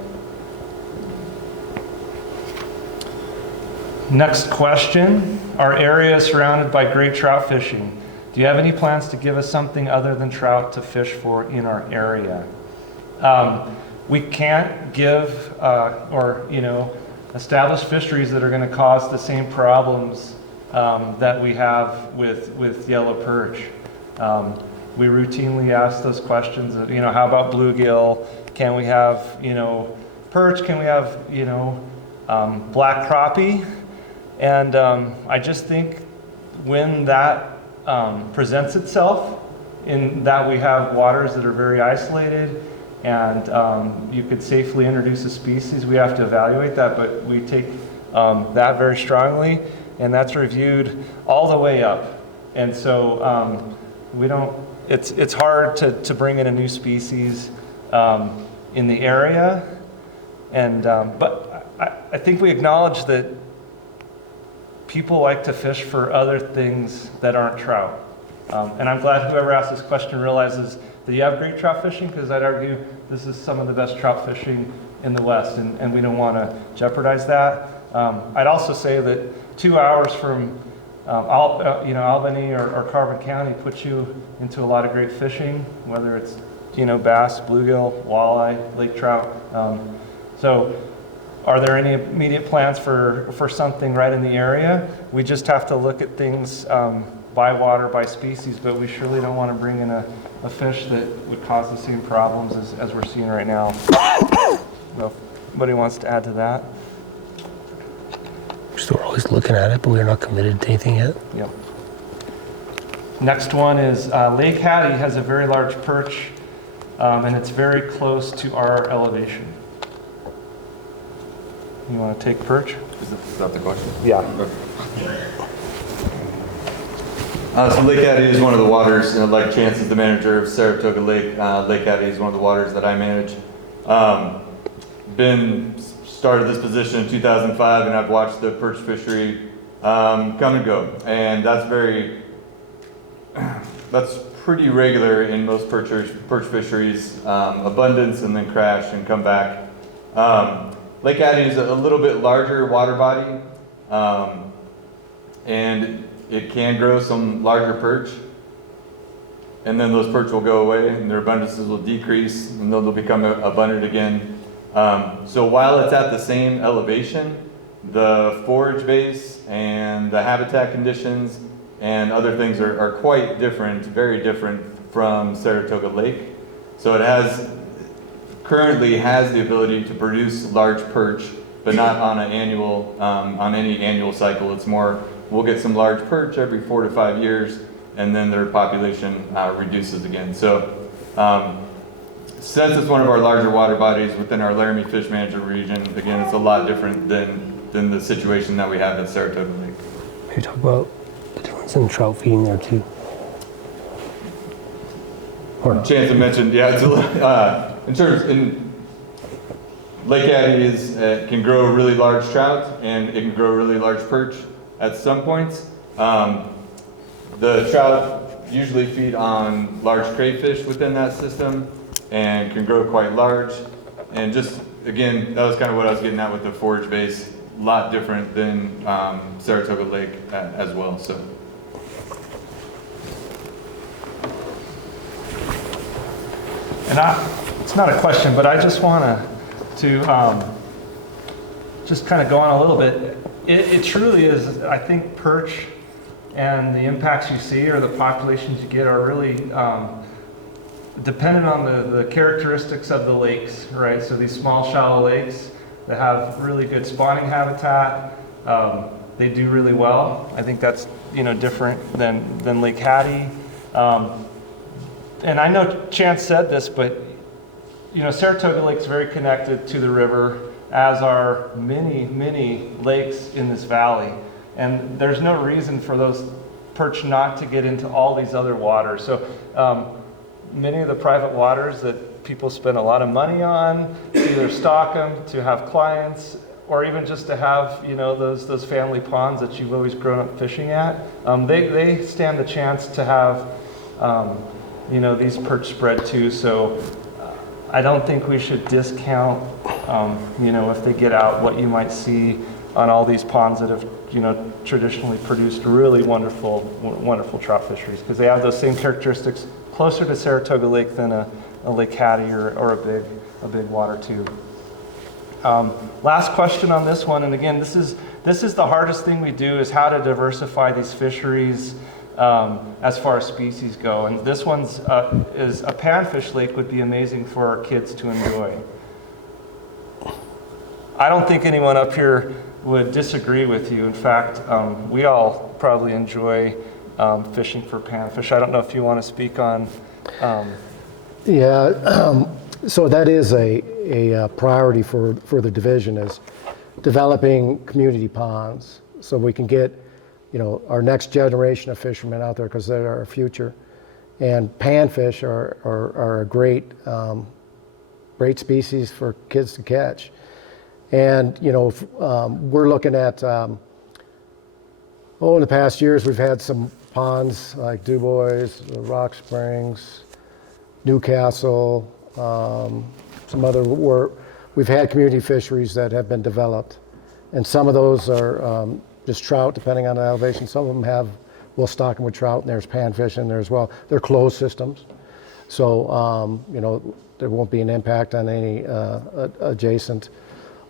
Next question. Our area is surrounded by great trout fishing. Do you have any plans to give us something other than trout to fish for in our area? We can't give establish fisheries that are going to cause the same problems that we have with yellow perch. We routinely ask those questions of, how about bluegill? Can we have, perch? Can we have, black crappie? And I just think when that presents itself, in that we have waters that are very isolated, and you could safely introduce a species, we have to evaluate that, but we take that very strongly, and that's reviewed all the way up. And so it's hard to bring in a new species in the area, and but I think we acknowledge that people like to fish for other things that aren't trout. And I'm glad whoever asked this question realizes that you have great trout fishing, because I'd argue this is some of the best trout fishing in the West, and we don't want to jeopardize that. I'd also say that 2 hours from Albany or Carbon County puts you into a lot of great fishing, whether it's bass, bluegill, walleye, lake trout. So are there any immediate plans for something right in the area? We just have to look at things by water, by species, but we surely don't want to bring in a fish that would cause the same problems as we're seeing right now. So, anybody wants to add to that? We're always looking at it, but we're not committed to anything yet. Yep. Next one is Lake Hattie has a very large perch, and it's very close to our elevation. You want to take perch? Is that the question? Yeah. So Lake Hattie is one of the waters, like Chance is the manager of Saratoga Lake. Lake Hattie is one of the waters that I manage. Started this position in 2005, and I've watched the perch fishery come and go. And that's pretty regular in most perch fisheries, abundance and then crash and come back. Lake Hattie is a little bit larger water body, and it can grow some larger perch, and then those perch will go away and their abundances will decrease, and then they'll become abundant again. So while it's at the same elevation, the forage base and the habitat conditions and other things are quite different, very different from Saratoga Lake. So it currently has the ability to produce large perch, but not on any annual cycle. It's more, we'll get some large perch every 4 to 5 years, and then their population reduces again. So since it's one of our larger water bodies within our Laramie Fish Management region, again, it's a lot different than the situation that we have at Saratoga Lake. Can you talk about the difference in trout feeding there too? Chance had mentioned, yeah, it's in Lake Hattie can grow really large trout, and it can grow really large perch at some points. The trout usually feed on large crayfish within that system and can grow quite large. And just, again, that was kind of what I was getting at with the forage base. A lot different than Saratoga Lake as well. So. it's not a question, but I just want to just kind of go on a little bit. It truly is, I think perch and the impacts you see or the populations you get are really dependent on the characteristics of the lakes, right? So these small, shallow lakes that have really good spawning habitat, they do really well. I think that's, different than Lake Hattie. And I know Chance said this, but Saratoga Lake's very connected to the river, as are many, many lakes in this valley. And there's no reason for those perch not to get into all these other waters. So many of the private waters that people spend a lot of money on, to either stock them, to have clients, or even just to have, those family ponds that you've always grown up fishing at, they stand a chance to have, these perch spread too. So I don't think we should discount, if they get out, what you might see on all these ponds that have, traditionally produced really wonderful, wonderful trout fisheries, because they have those same characteristics closer to Saratoga Lake than a Lake Hattie or a big water too. Last question on this one, and again, this is the hardest thing we do, is how to diversify these fisheries as far as species go. And this one's is a panfish lake would be amazing for our kids to enjoy. I don't think anyone up here would disagree with you. In fact, we all probably enjoy fishing for panfish. I don't know if you want to speak on. So that is a priority for the division, is developing community ponds so we can get our next generation of fishermen out there, because they're our future. And panfish are a great species for kids to catch. And we're looking at in the past years we've had some ponds like Du Bois, Rock Springs, Newcastle, some other where we've had community fisheries that have been developed, and some of those are just trout, depending on the elevation. Some of them we'll stock them with trout, and there's panfish in there as well. They're closed systems, so there won't be an impact on any adjacent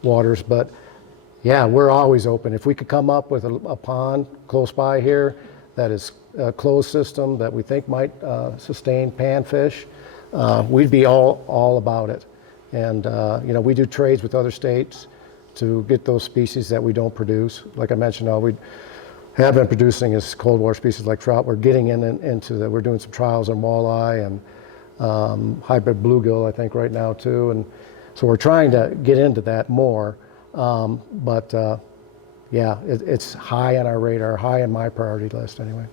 waters. But yeah, we're always open. If we could come up with a pond close by here that is a closed system that we think might sustain panfish, we'd be all about it. And we do trades with other states to get those species that we don't produce. Like I mentioned, all we have been producing is cold water species like trout. We're getting into that. We're doing some trials on walleye and hybrid bluegill, I think, right now too. And so we're trying to get into that more. It's high on our radar, high on my priority list anyway.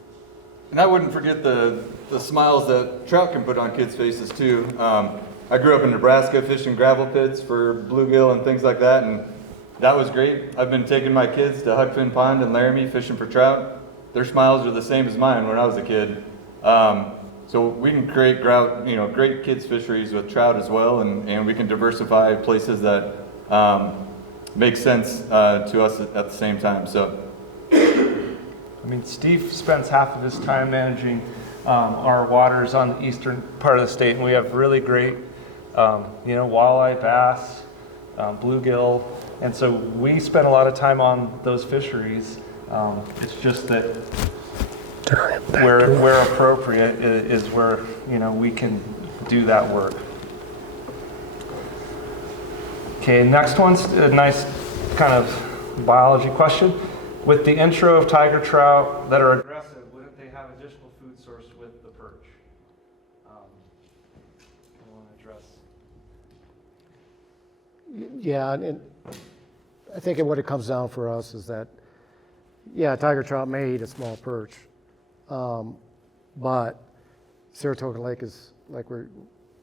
And I wouldn't forget the smiles that trout can put on kids' faces too. I grew up in Nebraska fishing gravel pits for bluegill and things like that, and that was great. I've been taking my kids to Huckfin Pond in Laramie fishing for trout. Their smiles are the same as mine when I was a kid. So we can create great kids fisheries with trout as well, and we can diversify places that make sense to us at the same time. So. Steve spends half of his time managing our waters on the eastern part of the state, and we have really great, walleye, bass, bluegill, and so we spend a lot of time on those fisheries. It's just that where appropriate is where we can do that work. Okay, next one's a nice kind of biology question. With the intro of tiger trout that are aggressive, wouldn't they have additional food source with the perch? I want to address. Yeah, and I think what it comes down for us is that, tiger trout may eat a small perch, but Saratoga Lake is, like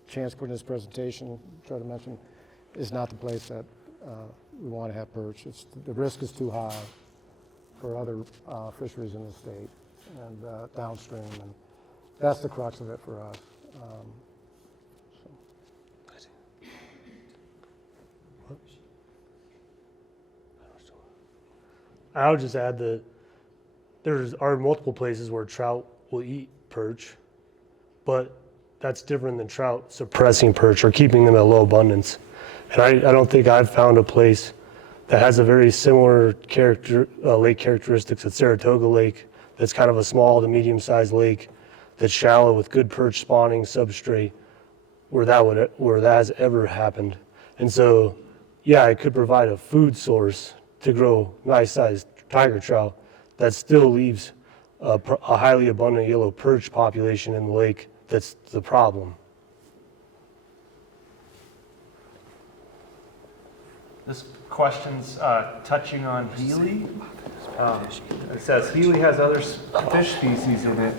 Chance put in his presentation, tried to mention, is not the place that we want to have perch. The risk is too high for other fisheries in the state and downstream, and that's the crux of it for us. I would just add that there are multiple places where trout will eat perch, but that's different than trout suppressing perch or keeping them at low abundance. And I don't think I've found a place that has a very similar lake characteristics at Saratoga Lake. That's kind of a small to medium-sized lake that's shallow with good perch spawning substrate, where that has ever happened. And so, yeah, it could provide a food source to grow nice-sized tiger trout. That still leaves a highly abundant yellow perch population in the lake. That's the problem. This question's touching on Healy. It says Healy has other fish species in it.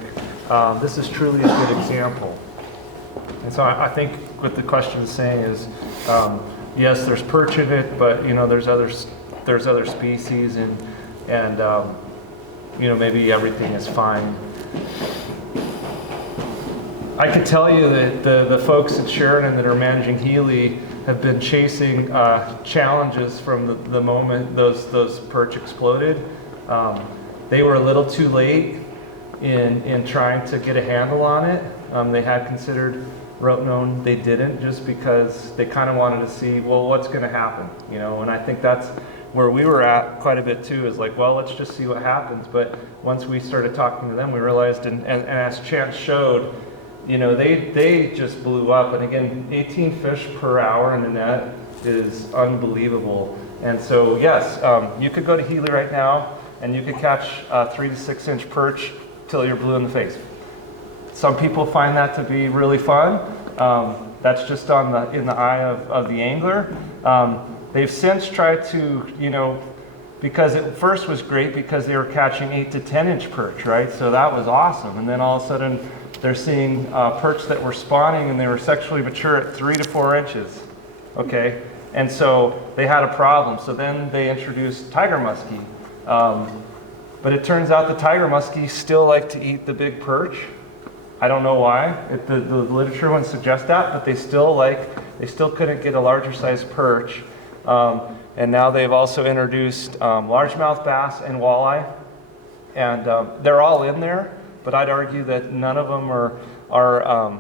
This is truly a good example. And so I think what the question is saying is, yes, there's perch in it, but you know, there's other species, and you know, maybe everything is fine. I could tell you that the folks at Sheridan that are managing Healy have been chasing challenges from the moment those perch exploded. They were a little too late in trying to get a handle on it. They had considered Rotenone, they didn't, just because they kind of wanted to see, well, what's going to happen, you know. And I think that's where we were at quite a bit too, is like, well, let's just see what happens. But once we started talking to them, we realized, and as chance showed, you know, they just blew up. And again, 18 fish per hour in the net is unbelievable. And so, yes, you could go to Healy right now and you could catch 3 to 6 inch perch till you're blue in the face. Some people find that to be really fun. That's just in the eye of the angler. They've since tried to, you know, because it first was great because they were catching 8 to 10 inch perch, right? So that was awesome. And then all of a sudden they're seeing perch that were spawning and they were sexually mature at 3 to 4 inches, okay? And so they had a problem. So then they introduced tiger muskie. But it turns out the tiger muskie still like to eat the big perch. I don't know why. The literature wouldn't suggest that, but they still couldn't get a larger size perch. And now they've also introduced largemouth bass and walleye. And they're all in there, but I'd argue that none of them are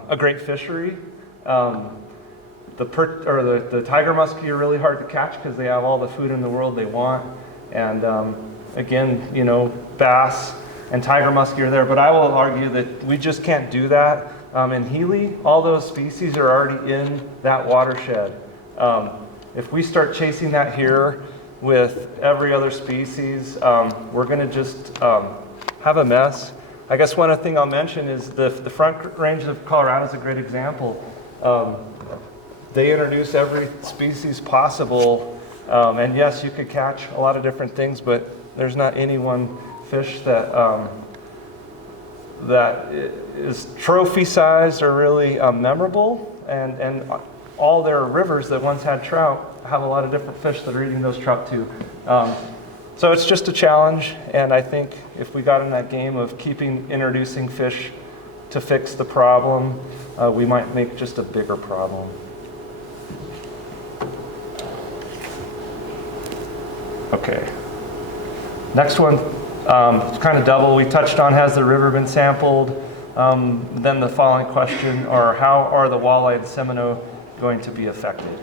a great fishery. The tiger muskie are really hard to catch because they have all the food in the world they want. And again, you know, bass and tiger muskie are there, but I will argue that we just can't do that. In Healy, all those species are already in that watershed. If we start chasing that here with every other species, we're going to just have a mess. I guess one other thing I'll mention is the Front Range of Colorado is a great example. They introduce every species possible, and yes, you could catch a lot of different things, but there's not any one fish that is trophy sized or really memorable, and all their rivers that once had trout have a lot of different fish that are eating those trout too. So it's just a challenge, and I think if we got in that game of introducing fish to fix the problem, we might make just a bigger problem. Okay. Next one, it's kind of double. We touched on, has the river been sampled? Then the following question, or how are the walleye and Seminoe going to be affected?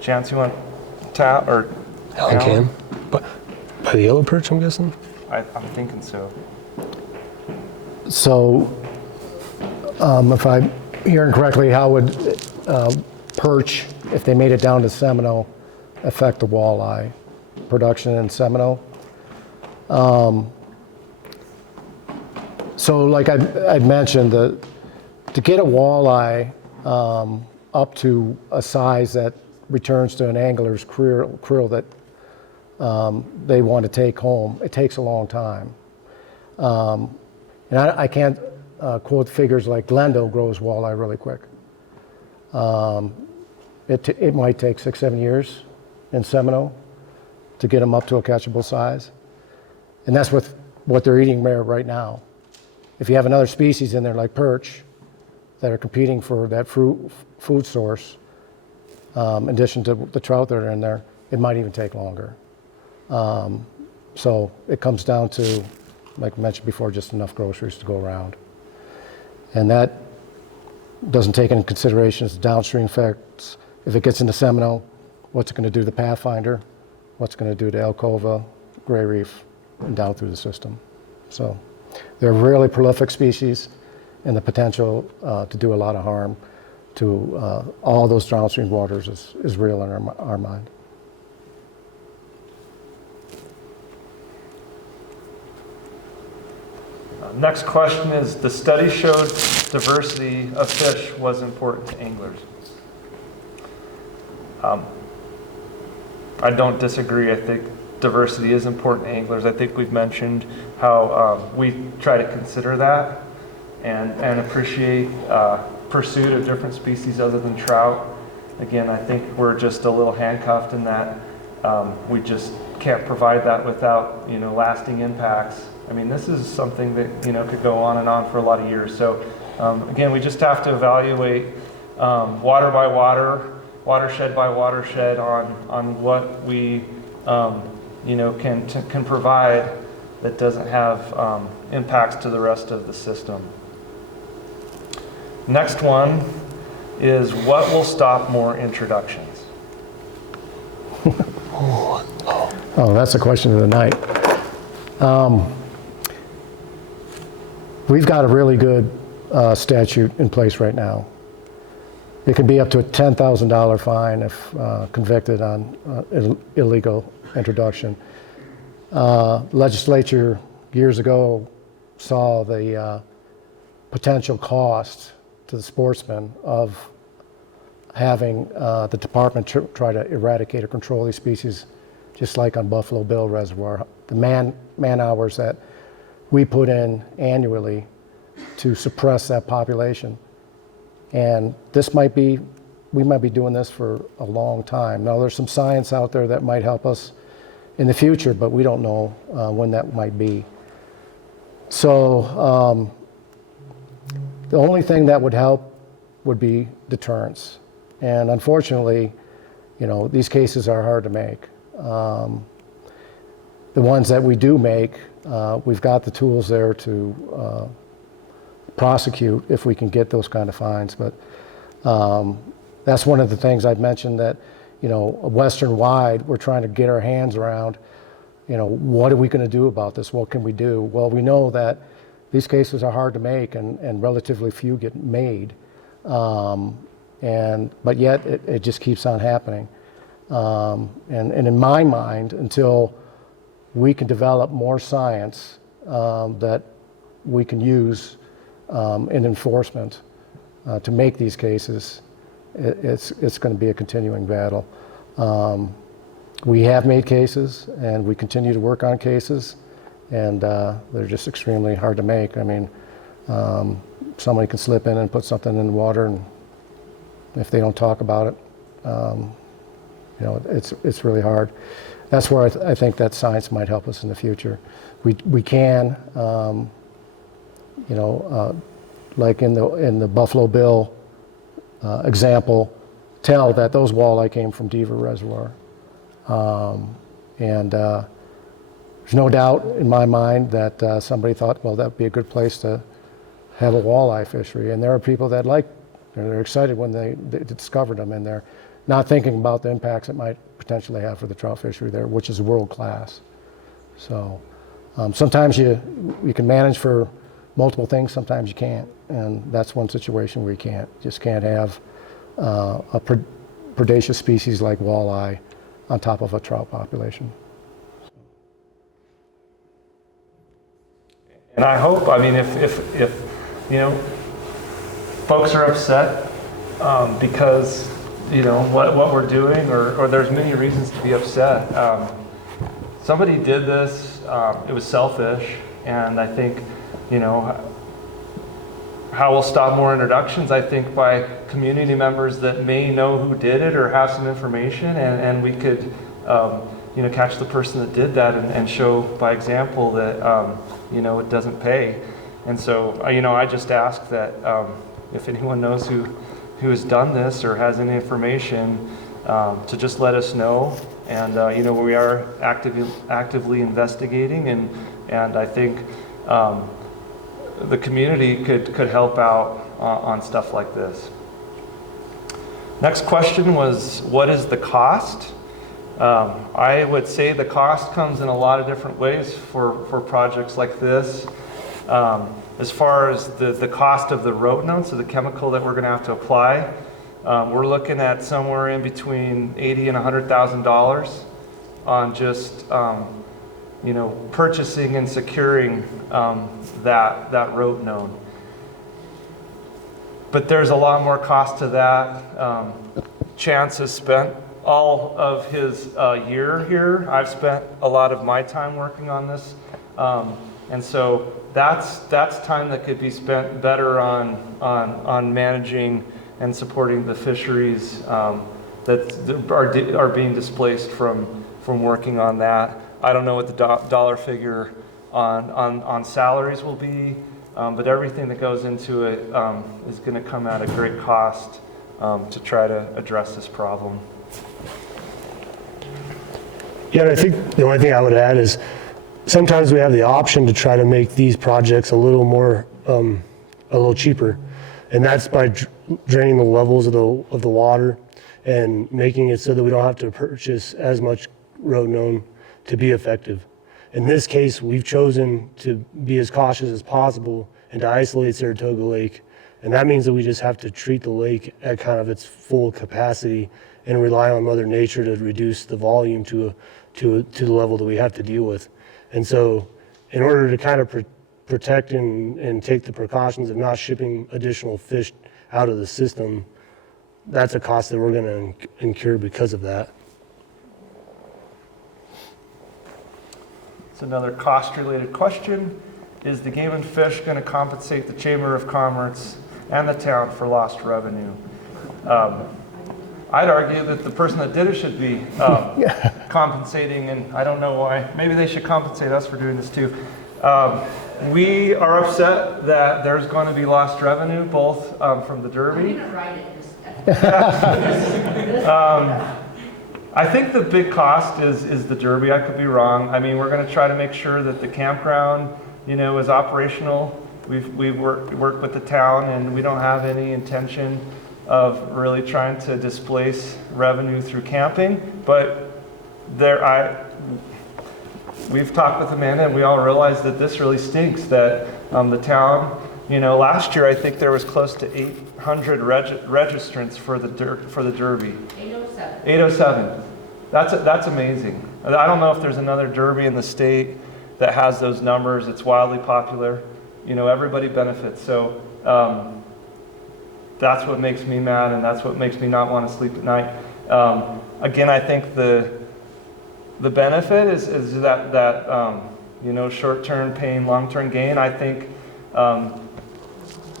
Chance, you want tap or? Alan can. By the yellow perch, I'm guessing? I'm thinking so. So, if I'm hearing correctly, how would perch, if they made it down to Seminoe, affect the walleye production in Seminoe? So like I'd mentioned, to get a walleye up to a size that returns to an angler's creel that they want to take home, it takes a long time. And I can't quote figures like Glendale grows walleye really quick. It might take 6-7 years in Seminoe to get them up to a catchable size. And that's with what they're eating right now. If you have another species in there like perch that are competing for that food source, in addition to the trout that are in there, it might even take longer. So it comes down to, like I mentioned before, just enough groceries to go around. And that doesn't take into consideration its downstream effects. If it gets into Seminoe, what's it going to do to Pathfinder? What's it going to do to Alcova, Gray Reef, and down through the system? So they're really prolific species, and the potential to do a lot of harm to all those downstream waters is real in our mind. Next question is, the study showed diversity of fish was important to anglers. I don't disagree. I think diversity is important to anglers. I think we've mentioned how we try to consider that and appreciate pursuit of different species other than trout. Again, I think we're just a little handcuffed in that we just can't provide that without, lasting impacts. I mean, this is something that, could go on and on for a lot of years. So again, we just have to evaluate water by water, watershed by watershed on what we, can provide that doesn't have impacts to the rest of the system. Next one is, what will stop more introductions? Oh, that's a question of the night. We've got a really good statute in place right now. It can be up to a $10,000 fine if convicted on illegal introduction. Legislature years ago saw the potential cost to the sportsmen of having the department try to eradicate or control these species, just like on Buffalo Bill Reservoir. The man hours that we put in annually to suppress that population. And we might be doing this for a long time. Now, there's some science out there that might help us in the future, but we don't know when that might be. So the only thing that would help would be deterrence. And unfortunately, these cases are hard to make. The ones that we do make, we've got the tools there to prosecute if we can get those kind of fines. But that's one of the things I've mentioned, that Western-wide, we're trying to get our hands around, what are we going to do about this? What can we do? Well, we know that these cases are hard to make and relatively few get made. But yet it just keeps on happening. And in my mind, until we can develop more science that we can use in enforcement to make these cases, it's going to be a continuing battle. We have made cases, and we continue to work on cases, and they're just extremely hard to make. I mean, somebody can slip in and put something in the water, and if they don't talk about it, it's really hard. That's where I think that science might help us in the future. We can, like in the Buffalo Bill example, tell that those walleye came from Deaver Reservoir. There's no doubt in my mind that somebody thought, well, that would be a good place to have a walleye fishery. And there are people that they're excited when they discovered them, and they're not thinking about the impacts it might potentially have for the trout fishery there, which is world class. So sometimes you can manage for multiple things, sometimes you can't. And that's one situation where you just can't have a predaceous species like walleye on top of a trout population. And I hope, if folks are upset because, what we're doing, or there's many reasons to be upset. Somebody did this, it was selfish, and I think, how we'll stop more introductions, I think, by community members that may know who did it or have some information, and we could, catch the person that did that and show by example that, it doesn't pay. And so, I just ask that if anyone knows who has done this or has any information, to just let us know. And, we are actively investigating, and I think the community could help out on stuff like this. Next question was, what is the cost? I would say the cost comes in a lot of different ways for projects like this. As far as the cost of the rotenone, so the chemical that we're going to have to apply, we're looking at somewhere in between $80,000 and $100,000 on just purchasing and securing that rotenone. But there's a lot more cost to that. Chance has spent all of his year here. I've spent a lot of my time working on this, and so that's time that could be spent better on managing and supporting the fisheries that are being displaced from working on that. I don't know what the dollar figure on salaries will be, but everything that goes into it is going to come at a great cost to try to address this problem. Yeah, and I think the only thing I would add is sometimes we have the option to try to make these projects a little more, a little cheaper. And that's by draining the levels of the water and making it so that we don't have to purchase as much rotenone to be effective. In this case, we've chosen to be as cautious as possible and to isolate Saratoga Lake. And that means that we just have to treat the lake at kind of its full capacity and rely on Mother Nature to reduce the volume to the level that we have to deal with. And so in order to kind of protect and take the precautions of not shipping additional fish out of the system, that's a cost that we're going to incur because of that. It's another cost-related question. Is the game and fish going to compensate the Chamber of Commerce and the town for lost revenue? I'd argue that the person that did it should be compensating, and I don't know why. Maybe they should compensate us for doing this too. We are upset that there's going to be lost revenue, both from the Derby. I think the big cost is the Derby. I could be wrong. I mean, we're going to try to make sure that the campground, is operational. We've worked with the town, and we don't have any intention of really trying to displace revenue through camping. But we've talked with Amanda, and we all realize that this really stinks. That the town, last year I think there was close to 800 registrants for the Derby. 807. That's amazing. I don't know if there's another Derby in the state that has those numbers. It's wildly popular. Everybody benefits. So that's what makes me mad, and that's what makes me not want to sleep at night. Again, I think the benefit is that short-term pain, long-term gain. I think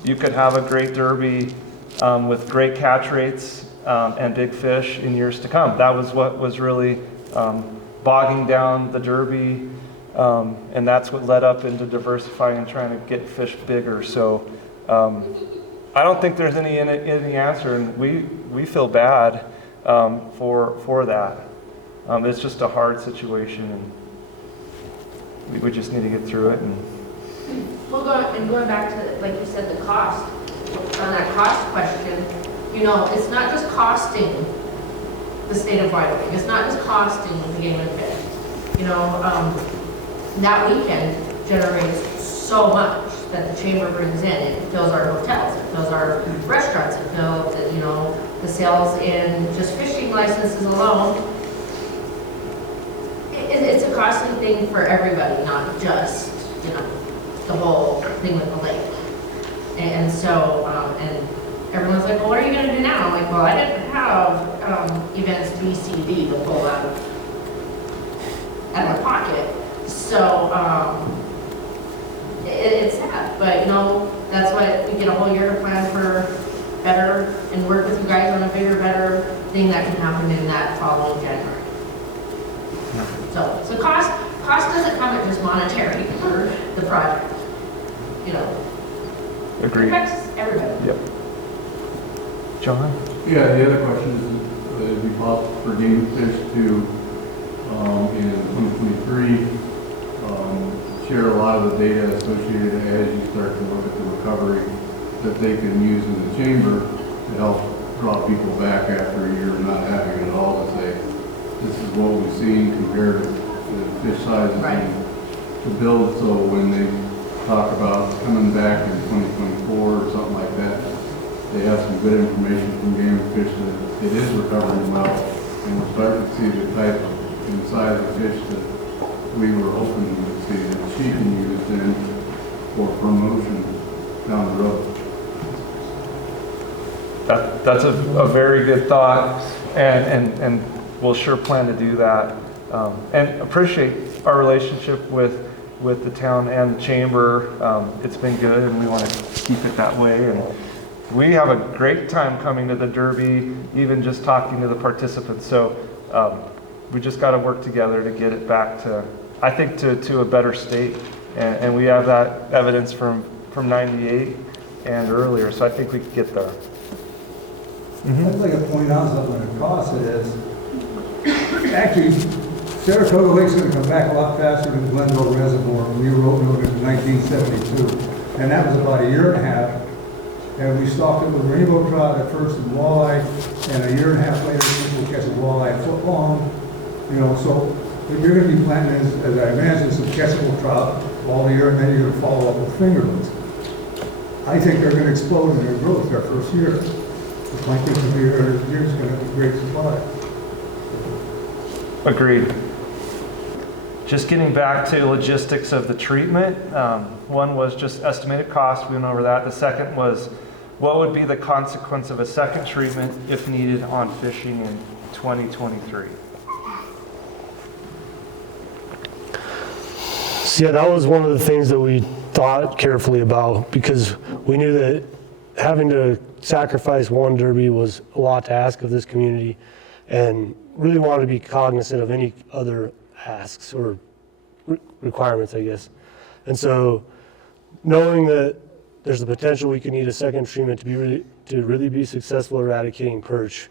you could have a great Derby with great catch rates and big fish in years to come. That was what was really bogging down the Derby, and that's what led up into diversifying and trying to get fish bigger. So I don't think there's any answer, and we feel bad for that. It's just a hard situation, and we just need to get through it. Going back to, like you said, the cost, on that cost question, it's not just costing the state of Wyoming. It's not just costing the game and fish. That weekend generates so much that the chamber brings in. It fills our hotels, it fills our restaurants, it fills, the sales in just fishing licenses alone. It's a costly thing for everybody, not just, the whole thing with the lake. And so, and everyone's like, well, what are you going to do now? I'm like, well, I didn't have events B, C, D to pull out of my pocket. So, it's sad, but that's why we get a whole year to plan for better and work with you guys on a bigger, better thing that can happen in that following January. So cost doesn't come at just monetary for the project. Agreed. It affects everybody. Yep. John? Yeah, the other question is, would it be possible for game fish to, in 2023, share a lot of the data associated as you start to look at the recovery that they can use in the chamber to help draw people back after a year of not having it all, to say, this is what we've seen compared to the fish sizes and to build, so when they talk about coming back in 2024 or something like that, they have some good information from Game and Fish that it is recovering well, and we're starting to see the type of and size of fish that we were hoping to see that she can use then for promotion down the road. That's a very good thought, and we'll sure plan to do that. And appreciate our relationship with the town and the chamber. It's been good, and we want to keep it that way. And we have a great time coming to the Derby, even just talking to the participants. So we just got to work together to get it back to, I think, to a better state. And we have that evidence from 98 and earlier, so I think we could get there. I'd like to point out something that cost it is. Actually, Saratoga Lake's going to come back a lot faster than Glenville Reservoir. We wrote it in 1972, and that was about a year and a half. And we stocked it with rainbow trout at first and walleye, and a year and a half later, people catch a walleye foot long. You know, so what you're going to be planting is, as I imagine, some catchable trout all year, and then you're going to follow up with fingerlings. I think they're going to explode in their growth their first year. My think the year is going to be a great supply. Agreed. Just getting back to logistics of the treatment, one was just estimated cost, we went over that. The second was what would be the consequence of a second treatment if needed on fishing in 2023? So yeah, that was one of the things that we thought carefully about, because we knew that having to sacrifice one derby was a lot to ask of this community, and really wanted to be cognizant of any other asks or requirements, I guess. And so knowing that there's the potential we could need a second treatment to really be successful eradicating perch,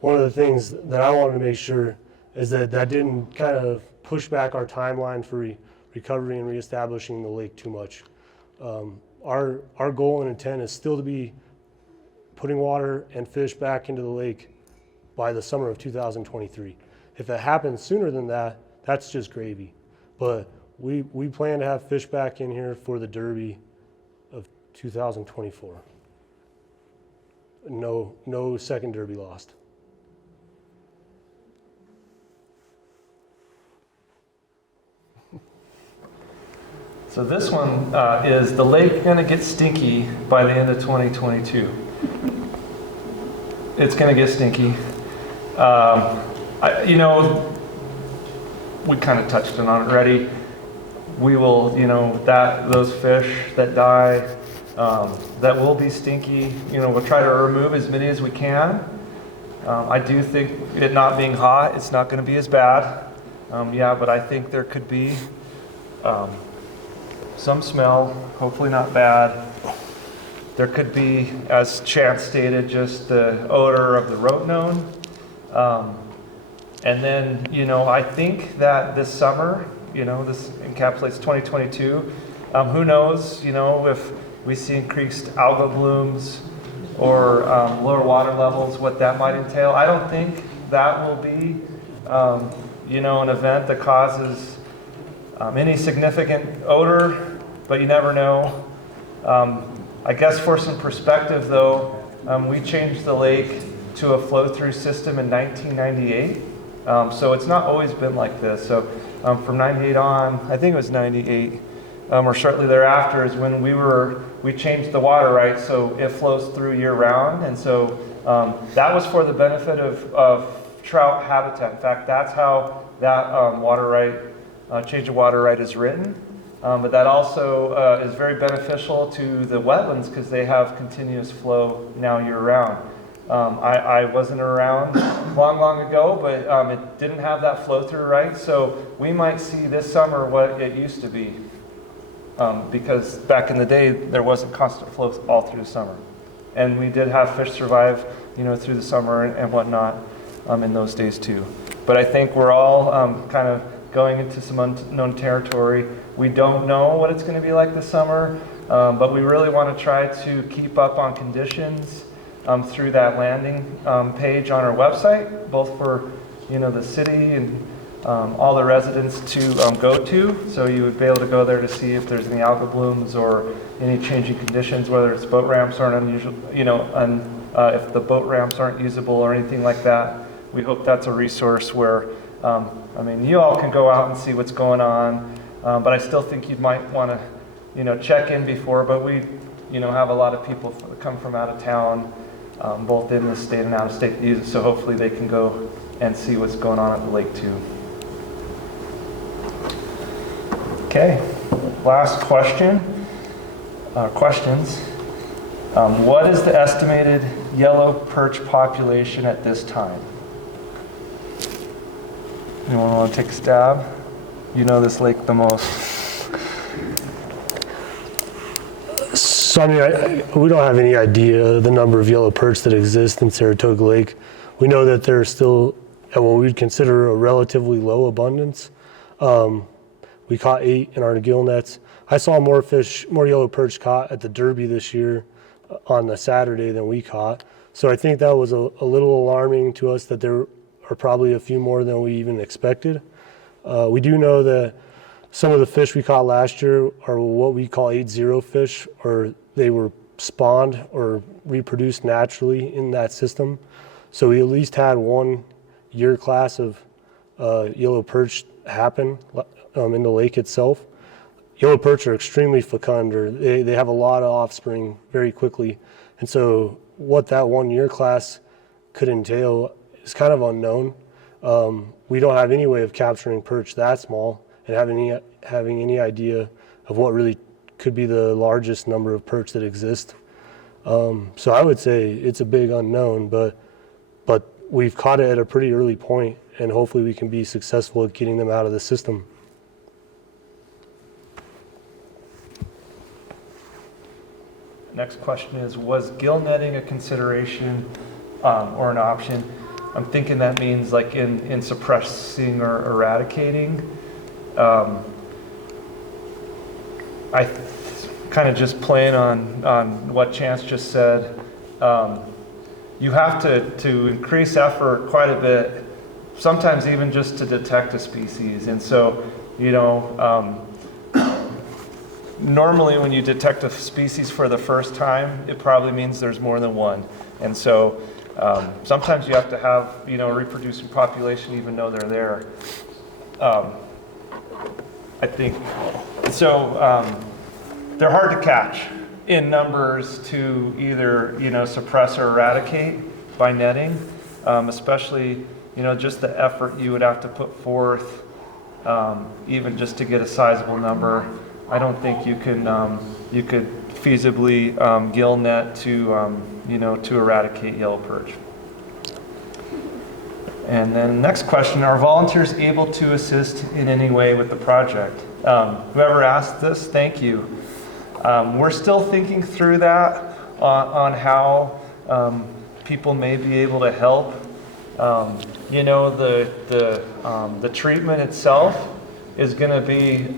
one of the things that I wanted to make sure is that didn't kind of push back our timeline for recovery and reestablishing the lake too much. Our goal and intent is still to be putting water and fish back into the lake by the summer of 2023. If it happens sooner than that, that's just gravy. But we plan to have fish back in here for the Derby of 2024. No second Derby lost. So this one is the lake going to get stinky by the end of 2022. It's going to get stinky. We kind of touched on it already. We will, those fish that die, that will be stinky. We'll try to remove as many as we can. I do think it not being hot, it's not going to be as bad. But I think there could be some smell, hopefully not bad. There could be, as Chance stated, just the odor of the Rotenone. And then, I think that this summer, this encapsulates 2022. Who knows, if we see increased alga blooms or lower water levels, what that might entail. I don't think that will be, an event that causes any significant odor, but you never know. I guess for some perspective though, we changed the lake to a flow-through system in 1998. So it's not always been like this. So from 98 on, I think it was 98, or shortly thereafter is when we changed the water right so it flows through year round. And so that was for the benefit of trout habitat. In fact, that's how that water right, change of water right is written. But that also is very beneficial to the wetlands because they have continuous flow now year round. I wasn't around long ago, but it didn't have that flow through right. So we might see this summer what it used to be because back in the day there wasn't constant flow all through the summer. And we did have fish survive, through the summer and whatnot in those days too. But I think we're all kind of going into some unknown territory. We don't know what it's going to be like this summer, but we really want to try to keep up on conditions through that landing page on our website, both for the city and all the residents to go to. So you would be able to go there to see if there's any algal blooms or any changing conditions, whether it's boat ramps aren't unusual, if the boat ramps aren't usable or anything like that. We hope that's a resource where, you all can go out and see what's going on, but I still think you might want to, check in before. But we, have a lot of people come from out of town, both in the state and out of state to use it. So hopefully they can go and see what's going on at the lake too. Okay, last question. Questions. What is the estimated yellow perch population at this time? Anyone want to take a stab? You know this lake the most. So we don't have any idea the number of yellow perch that exist in Saratoga Lake. We know that there's still at what we'd consider a relatively low abundance. We caught 8 in our gill nets. I saw more yellow perch caught at the Derby this year on the Saturday than we caught. So I think that was a little alarming to us that there are probably a few more than we even expected. We do know that some of the fish we caught last year are what we call 8-0 fish, or they were spawned or reproduced naturally in that system. So we at least had 1 year class of yellow perch happen in the lake itself. Yellow perch are extremely fecund, or they have a lot of offspring very quickly. And so what that 1 year class could entail is kind of unknown. We don't have any way of capturing perch that small and having any idea of what really could be the largest number of perch that exist. So I would say it's a big unknown, but we've caught it at a pretty early point, and hopefully we can be successful at getting them out of the system. Next question is, was gill netting a consideration or an option? I'm thinking that means like in suppressing or eradicating. I kind of just playing on what Chance just said. You have to increase effort quite a bit, sometimes even just to detect a species. And so, normally when you detect a species for the first time, it probably means there's more than one. And so sometimes you have to have, a reproducing population even though they're there. I think, so they're hard to catch in numbers to either, suppress or eradicate by netting, especially, just the effort you would have to put forth, even just to get a sizable number. I don't think you can, you could feasibly gill net to, to eradicate yellow perch. And then next question, are volunteers able to assist in any way with the project? Whoever asked this, thank you. We're still thinking through that on how people may be able to help. The treatment itself is going to be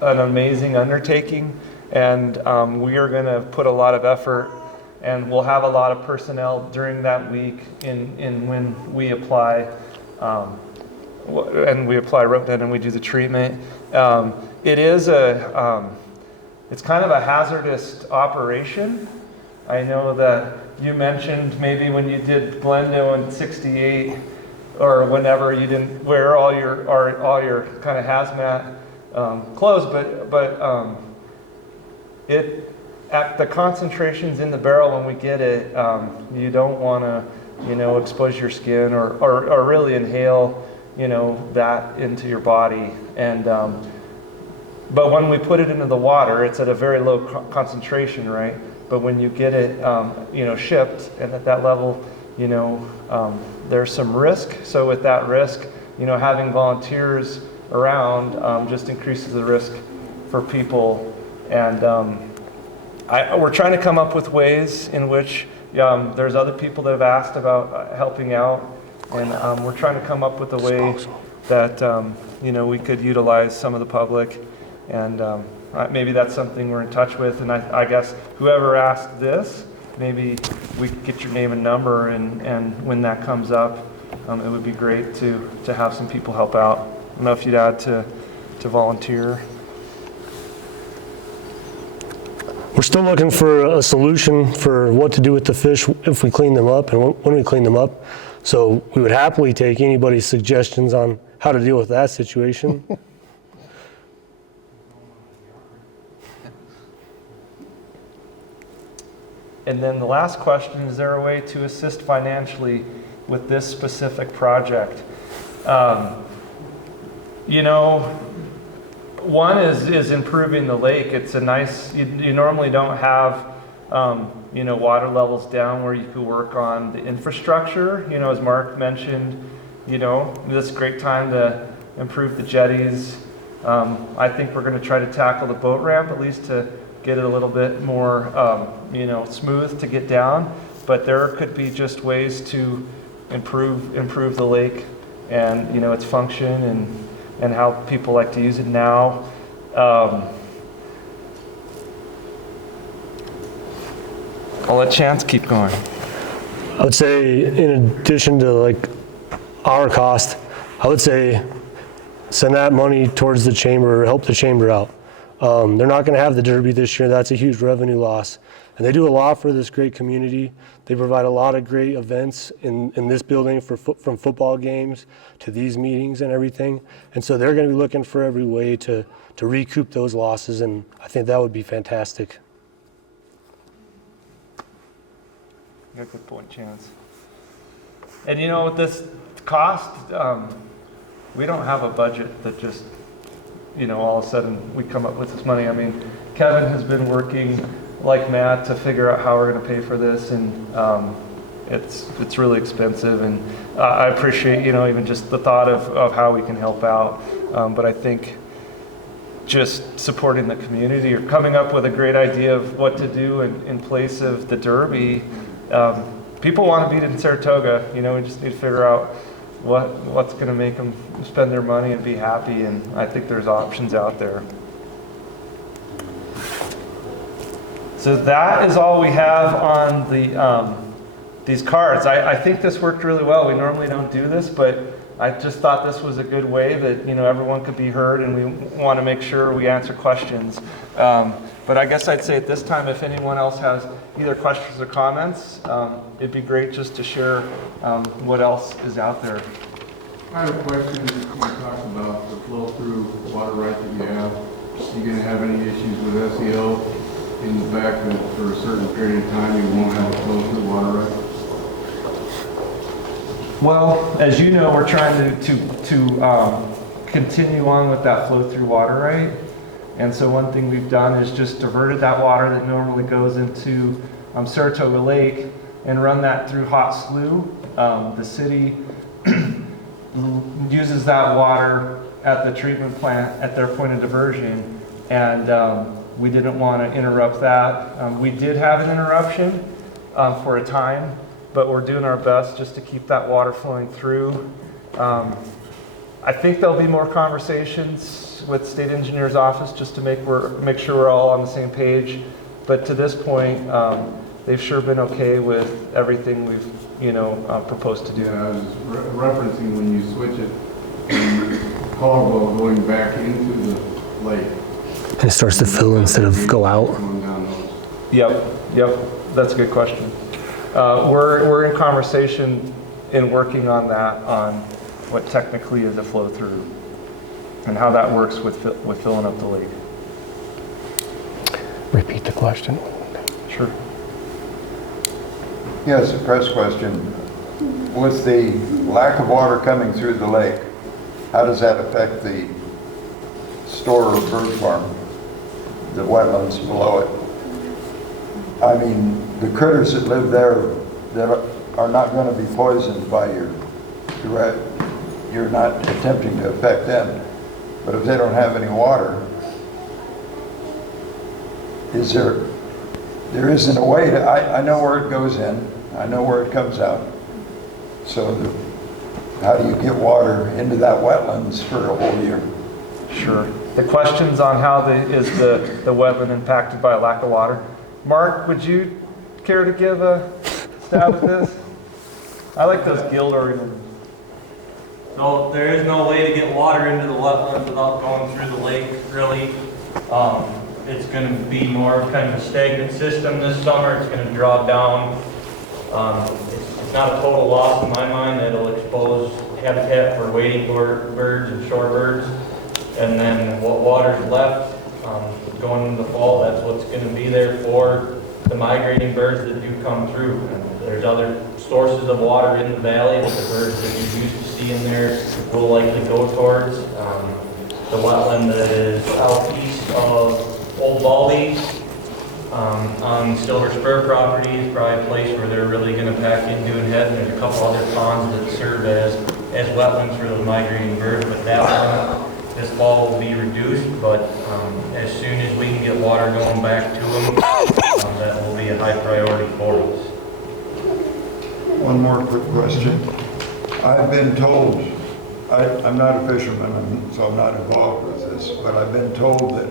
an amazing undertaking, and we are going to put a lot of effort, and we'll have a lot of personnel during that week in when we apply Rotenone and we do the treatment. It is it's kind of a hazardous operation. I know that you mentioned maybe when you did Glendo in '68 or whenever you didn't wear all your kind of hazmat clothes, but it at the concentrations in the barrel when we get it, you don't want to expose your skin or really inhale that into your body. And but when we put it into the water, it's at a very low concentration, right? But when you get it shipped and at that level, there's some risk. So with that risk, having volunteers around just increases the risk for people. And we're trying to come up with ways in which there's other people that have asked about helping out, and we're trying to come up with a way that we could utilize some of the public. And maybe that's something we're in touch with, and I guess whoever asked this, maybe we could get your name and number, and when that comes up, it would be great to have some people help out. I don't know if you'd add to volunteer. We're still looking for a solution for what to do with the fish if we clean them up and when we clean them up. So we would happily take anybody's suggestions on how to deal with that situation. And then the last question, is there a way to assist financially with this specific project? You know, one is improving the lake. It's a nice, you normally don't have, you know, water levels down where you could work on the infrastructure. You know, as Mark mentioned, you know, this is a great time to improve the jetties. I think we're going to try to tackle the boat ramp, at least to get it a little bit more, you know, smooth to get down. But there could be just ways to improve the lake and, you know, its function and how people like to use it now. I'll let Chance keep going. I would say, in addition to like our cost, I would say send that money towards the chamber, help the chamber out. They're not going to have the Derby this year. That's a huge revenue loss. And they do a lot for this great community. They provide a lot of great events in this building from football games to these meetings and everything. And so they're going to be looking for every way to recoup those losses, and I think that would be fantastic. You got a good point, Chance. And you know, with this cost, we don't have a budget that just, you know, all of a sudden we come up with this money. I mean, Kevin has been working like Matt to figure out how we're going to pay for this, and it's really expensive. And I appreciate, you know, even just the thought of how we can help out. But I think just supporting the community or coming up with a great idea of what to do in place of the Derby. People want to beat it in Saratoga. You know, we just need to figure out what's going to make them spend their money and be happy. And I think there's options out there. So that is all we have on the these cards. I think this worked really well. We normally don't do this, but I just thought this was a good way that, you know, everyone could be heard, and we want to make sure we answer questions. But I guess I'd say at this time, if anyone else has either questions or comments, it'd be great just to share what else is out there. I have a question. You talked about the flow-through water right that you have. Are you going to have any issues with SEL in the fact that for a certain period of time you won't have a flow-through water right? Well, as you know, we're trying to continue on with that flow-through water right. And so one thing we've done is just diverted that water that normally goes into Saratoga Lake and run that through hot slough. The city uses that water at the treatment plant at their point of diversion, and we didn't want to interrupt that. We did have an interruption for a time, but we're doing our best just to keep that water flowing through. I think there'll be more conversations with State Engineer's office just to make sure we're all on the same page. But to this point, they've sure been okay with everything we've, you know, proposed to do. Yeah, I was referencing when you switch it from Caldwell going back into the lake. And it starts to fill instead of go out. Going down those. Yep, that's a good question. We're in conversation in working on that, on what technically is a flow through and how that works with filling up the lake. Repeat the question. Sure. Yeah, it's a press question. With the lack of water coming through the lake, how does that affect the store or bird farm, the wetlands below it? I mean, the critters that live there that are not going to be poisoned by you're not attempting to affect them. But if they don't have any water, there isn't a way to, I know where it goes in, I know where it comes out. So how do you get water into that wetlands for a whole year? Sure. the questions on how is the wetland impacted by a lack of water. Mark, would you care to give a stab at this? I like those gilt organisms. So there is no way to get water into the wetlands without going through the lake, really. It's going to be more of kind of a stagnant system this summer. It's going to draw down. It's not a total loss in my mind. It'll expose habitat for wading birds and shorebirds. And then what water's left going into the fall, that's what's going to be there for the migrating birds that do come through. And there's other sources of water in the valley that the birds that you used to see in there will likely go towards. The wetland that is out east of Old Baldy on Silver Spur property is probably a place where they're really going to pack into and head. And there's a couple other ponds that serve as wetlands for those migrating birds, but that one this fall will be reduced. But as soon as we can get water going back to them, that will be a high priority for us. One more quick question. I've been told, I'm not a fisherman, so I'm not involved with this, but I've been told that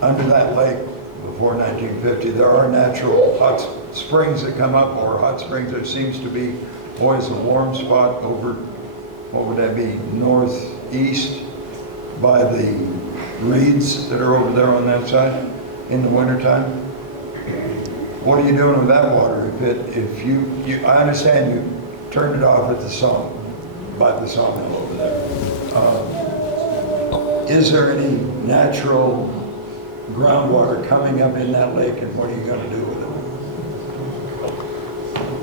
under that lake before 1950, there are natural hot springs that come up, or hot springs. There seems to be always a warm spot over, what would that be, northeast by the reeds that are over there on that side in the wintertime. What are you doing with that water? If you I understand you turned it off at the by the sawmill over there. Is there any natural groundwater coming up in that lake, and what are you going to do with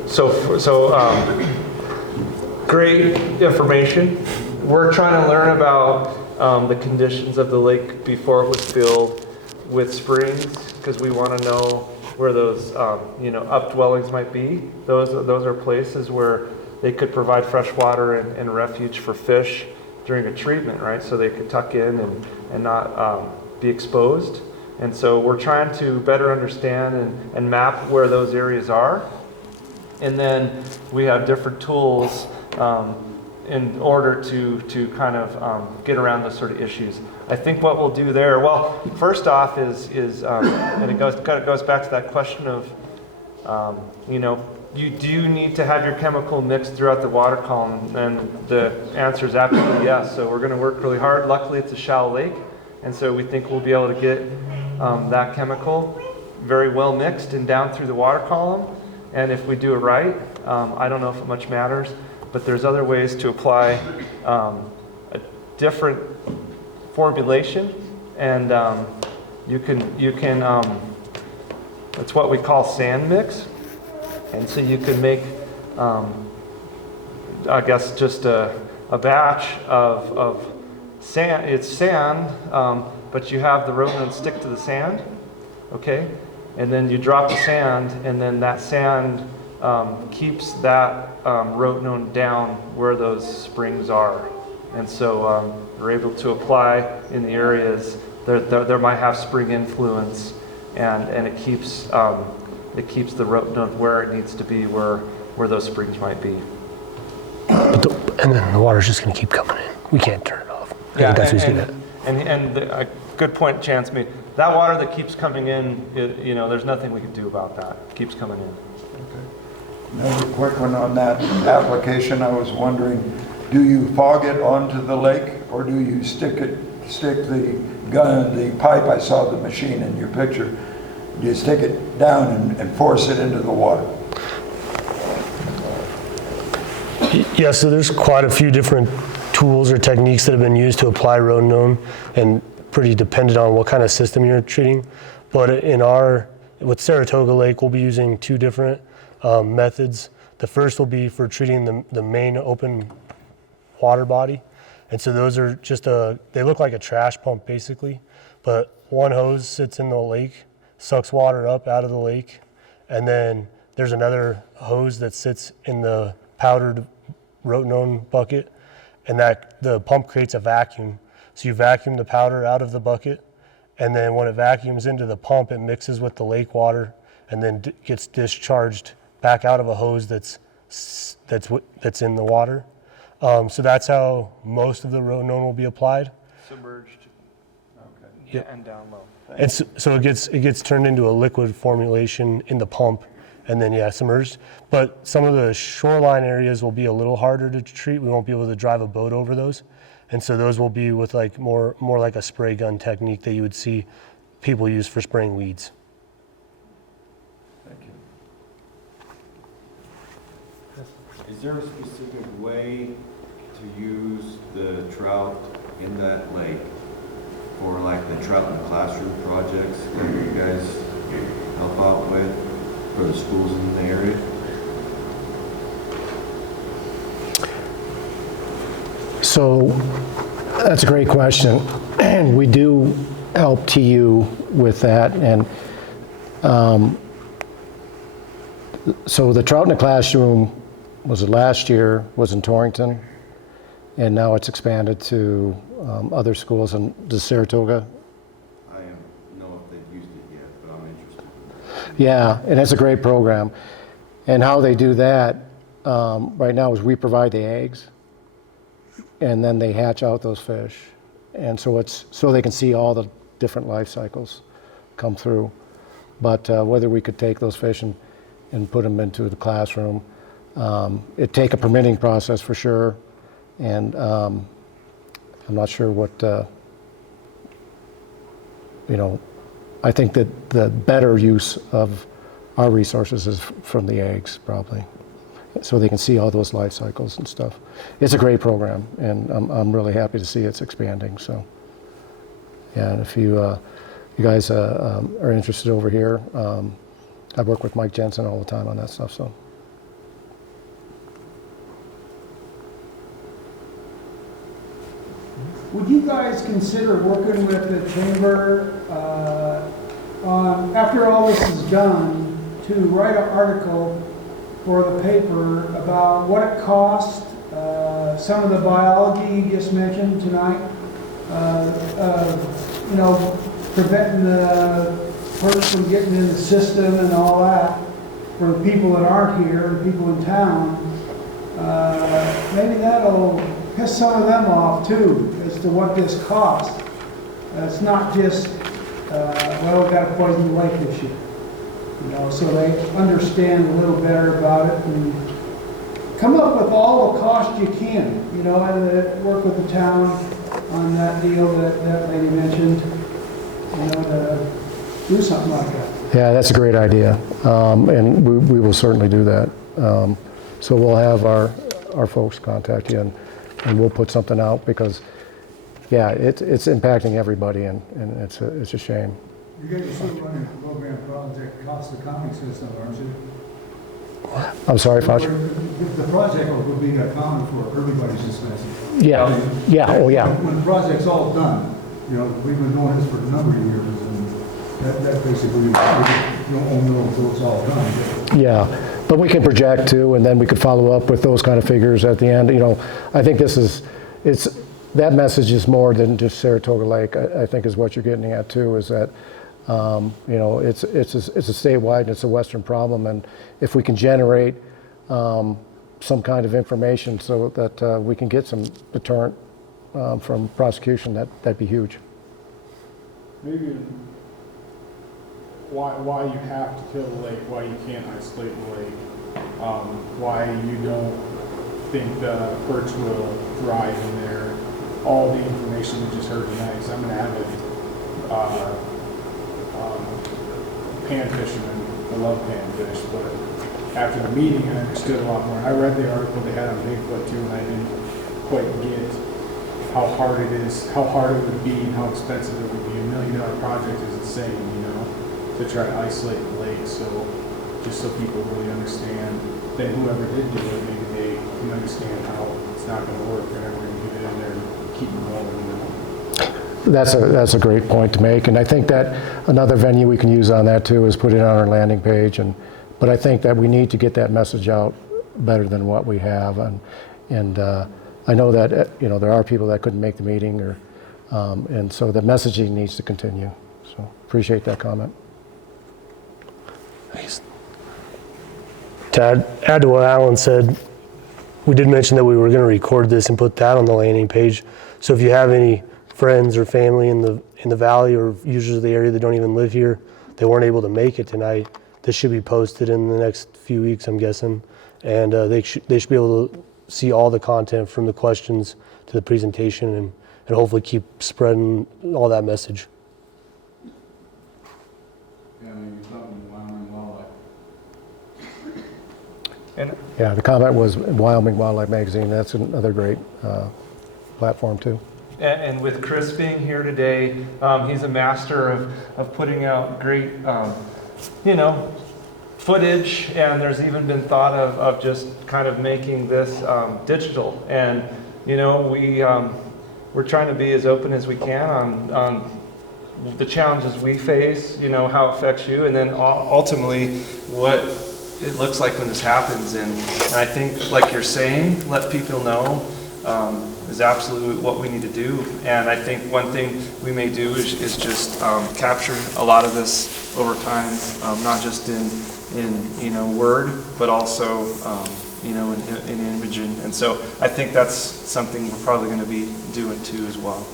it? So great information. We're trying to learn about the conditions of the lake before it was filled with springs, because we want to know where those updwellings might be. Those are places where they could provide fresh water and refuge for fish during a treatment, right? So they could tuck in and not be exposed. And so we're trying to better understand and map where those areas are. And then we have different tools in order to kind of get around those sort of issues. I think what we'll do there, well, first off is and it goes back to that question of, do you need to have your chemical mixed throughout the water column? And the answer is absolutely yes. So we're going to work really hard. Luckily, it's a shallow lake, and so we think we'll be able to get that chemical very well mixed and down through the water column. And if we do it right, I don't know if it much matters, but there's other ways to apply a different formulation, and you can it's what we call sand mix. And so you can make, I guess, just a batch of sand. It's sand, but you have the rotenone stick to the sand, okay? And then you drop the sand, and then that sand keeps that rotenone down where those springs are. And so we're able to apply in the areas there might have spring influence, and it keeps the rotenone where it needs to be, where those springs might be. And then the water's just going to keep coming in. We can't turn it off. Yeah, and a good point Chance made. That water that keeps coming in, there's nothing we can do about that. It keeps coming in. Another quick one on that application. I was wondering, do you fog it onto the lake, or do you stick the pipe? I saw the machine in your picture. Do you stick it down and force it into the water? Yeah, so there's quite a few different tools or techniques that have been used to apply rotenone, and pretty dependent on what kind of system you're treating. But with Saratoga Lake, we'll be using two different methods. The first will be for treating the main open water body. And so those are they look like a trash pump basically, but one hose sits in the lake, sucks water up out of the lake, and then there's another hose that sits in the powdered rotenone bucket, and that the pump creates a vacuum. So you vacuum the powder out of the bucket, and then when it vacuums into the pump, it mixes with the lake water and then gets discharged back out of a hose that's in the water. So that's how most of the rotenone will be applied. Submerged. and down low. And so it gets turned into a liquid formulation in the pump, and then submerged. But some of the shoreline areas will be a little harder to treat. We won't be able to drive a boat over those, and so those will be with like more like a spray gun technique that you would see people use for spraying weeds. Thank you. Is there a specific way to use the trout in that lake for like the trout in the classroom projects that you guys help out with for the schools in the area? So that's a great question. And we do help TU with that. And so the trout in the classroom was last year, was in Torrington. And now it's expanded to other schools in the Saratoga. I don't know if they've used it yet, but I'm interested. Yeah, and it's a great program. And how they do that right now is we provide the eggs, and then they hatch out those fish. And so it's so they can see all the different life cycles come through. But whether we could take those fish and put them into the classroom, it'd take a permitting process for sure. And I'm not sure what, I think that the better use of our resources is from the eggs, probably, so they can see all those life cycles and stuff. It's a great program, and I'm really happy to see it's expanding. So, yeah, and if you guys are interested over here, I work with Mike Jensen all the time on that stuff. So. Would you guys consider working with the chamber after all this is done, to write an article for the paper about what it costs, some of the biology you just mentioned tonight, preventing the perch from getting in the system and all that, for the people that aren't here, the people in town? Maybe that'll piss some of them off too, as to what this costs. It's not just, we got to poison the lake this year. So they understand a little better about it, and come up with all the cost you can, and work with the town on that deal that lady mentioned, to do something like that. Yeah, that's a great idea, and we will certainly do that. So we'll have our folks contact you, and we'll put something out, because, yeah, it's impacting everybody, and it's a shame. You guys are still running a program project cost accounting system, aren't you? I'm sorry, Foch? The project will be accounted for everybody's expenses. Yeah, oh yeah. When the project's all done, we've been doing this for a number of years, and that basically, you don't know until it's all done. Yeah, but we can project too, and then we could follow up with those kind of figures at the end. I think that message is more than just Saratoga Lake. I think is what you're getting at too, is that it's a statewide and it's a Western problem, and if we can generate some kind of information so that we can get some deterrent from prosecution, that'd be huge. Maybe why you have to kill the lake, why you can't isolate the lake, why you don't think the perch will thrive in there. All the information we just heard tonight. So I'm an avid pan fisherman. I love panfish, but after the meeting, I understood a lot more. I read the article they had on Bigfoot too, and I didn't quite get how hard it is, how hard it would be, and how expensive it would be. $1 million project is insane, to try to isolate the lake. So just so people really understand, then whoever did do it, maybe they can understand how it's not going to work. They're never going to get it in there and keep it rolling. That's a great point to make, and I think that another venue we can use on that too is put it on our landing page. But I think that we need to get that message out better than what we have, and I know that there are people that couldn't make the meeting, and so the messaging needs to continue. So appreciate that comment. Thanks. To add to what Alan said, we did mention that we were going to record this and put that on the landing page. So if you have any friends or family in the valley or users of the area that don't even live here, they weren't able to make it tonight. This should be posted in the next few weeks, I'm guessing, and they should be able to see all the content from the questions to the presentation and hopefully keep spreading all that message. Yeah, maybe something Wyoming wildlife. Yeah, the comment was Wyoming Wildlife Magazine. That's another great platform too. And with Chris being here today, he's a master of putting out great, footage, and there's even been thought of just kind of making this digital. And, we're trying to be as open as we can on the challenges we face, how it affects you, and then ultimately what it looks like when this happens. And I think, like you're saying, let people know is absolutely what we need to do. And I think one thing we may do is just capture a lot of this over time, not just in word, but also in imaging. And so I think that's something we're probably going to be doing too as well.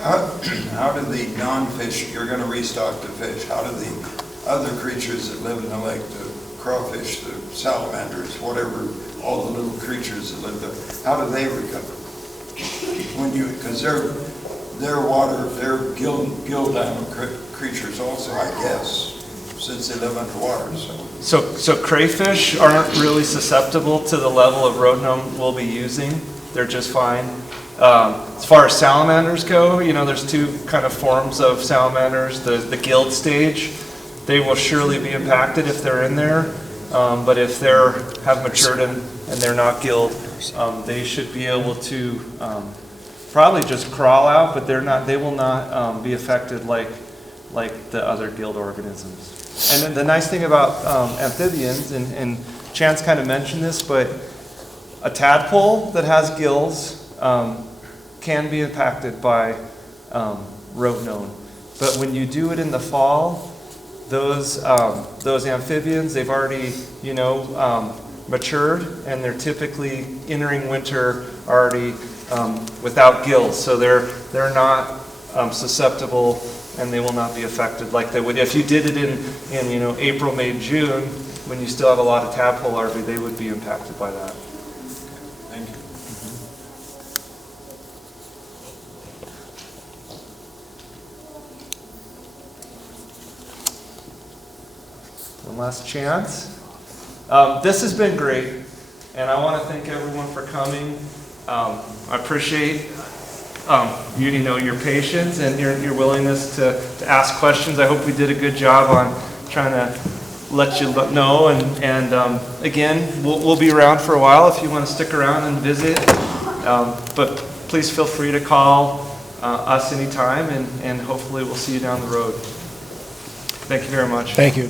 How do the non-fish, you're going to restock the fish, how do the other creatures that live in the lake, the crawfish, the salamanders, whatever, all the little creatures that live there, how do they recover? Because they're water, they're gill down creatures also, I guess, since they live underwater. So crayfish aren't really susceptible to the level of rotenone we'll be using. They're just fine. As far as salamanders go, there's two kind of forms of salamanders. The gilled stage, they will surely be impacted if they're in there. But if have matured and they're not gilled, they should be able to probably just crawl out, but they will not be affected like the other gilled organisms. And then the nice thing about amphibians, and Chance kind of mentioned this, but a tadpole that has gills can be impacted by rotenone. But when you do it in the fall, those amphibians, they've already matured, and they're typically entering winter already without gills, so they're not susceptible, and they will not be affected like they would if you did it in April, May, June, when you still have a lot of tadpole larvae. They would be impacted by that. Thank you. One last chance. This has been great, and I want to thank everyone for coming. I appreciate your patience and your willingness to ask questions. I hope we did a good job on trying to let you know. And again, we'll be around for a while if you want to stick around and visit. But please feel free to call us anytime, and hopefully we'll see you down the road. Thank you very much. Thank you.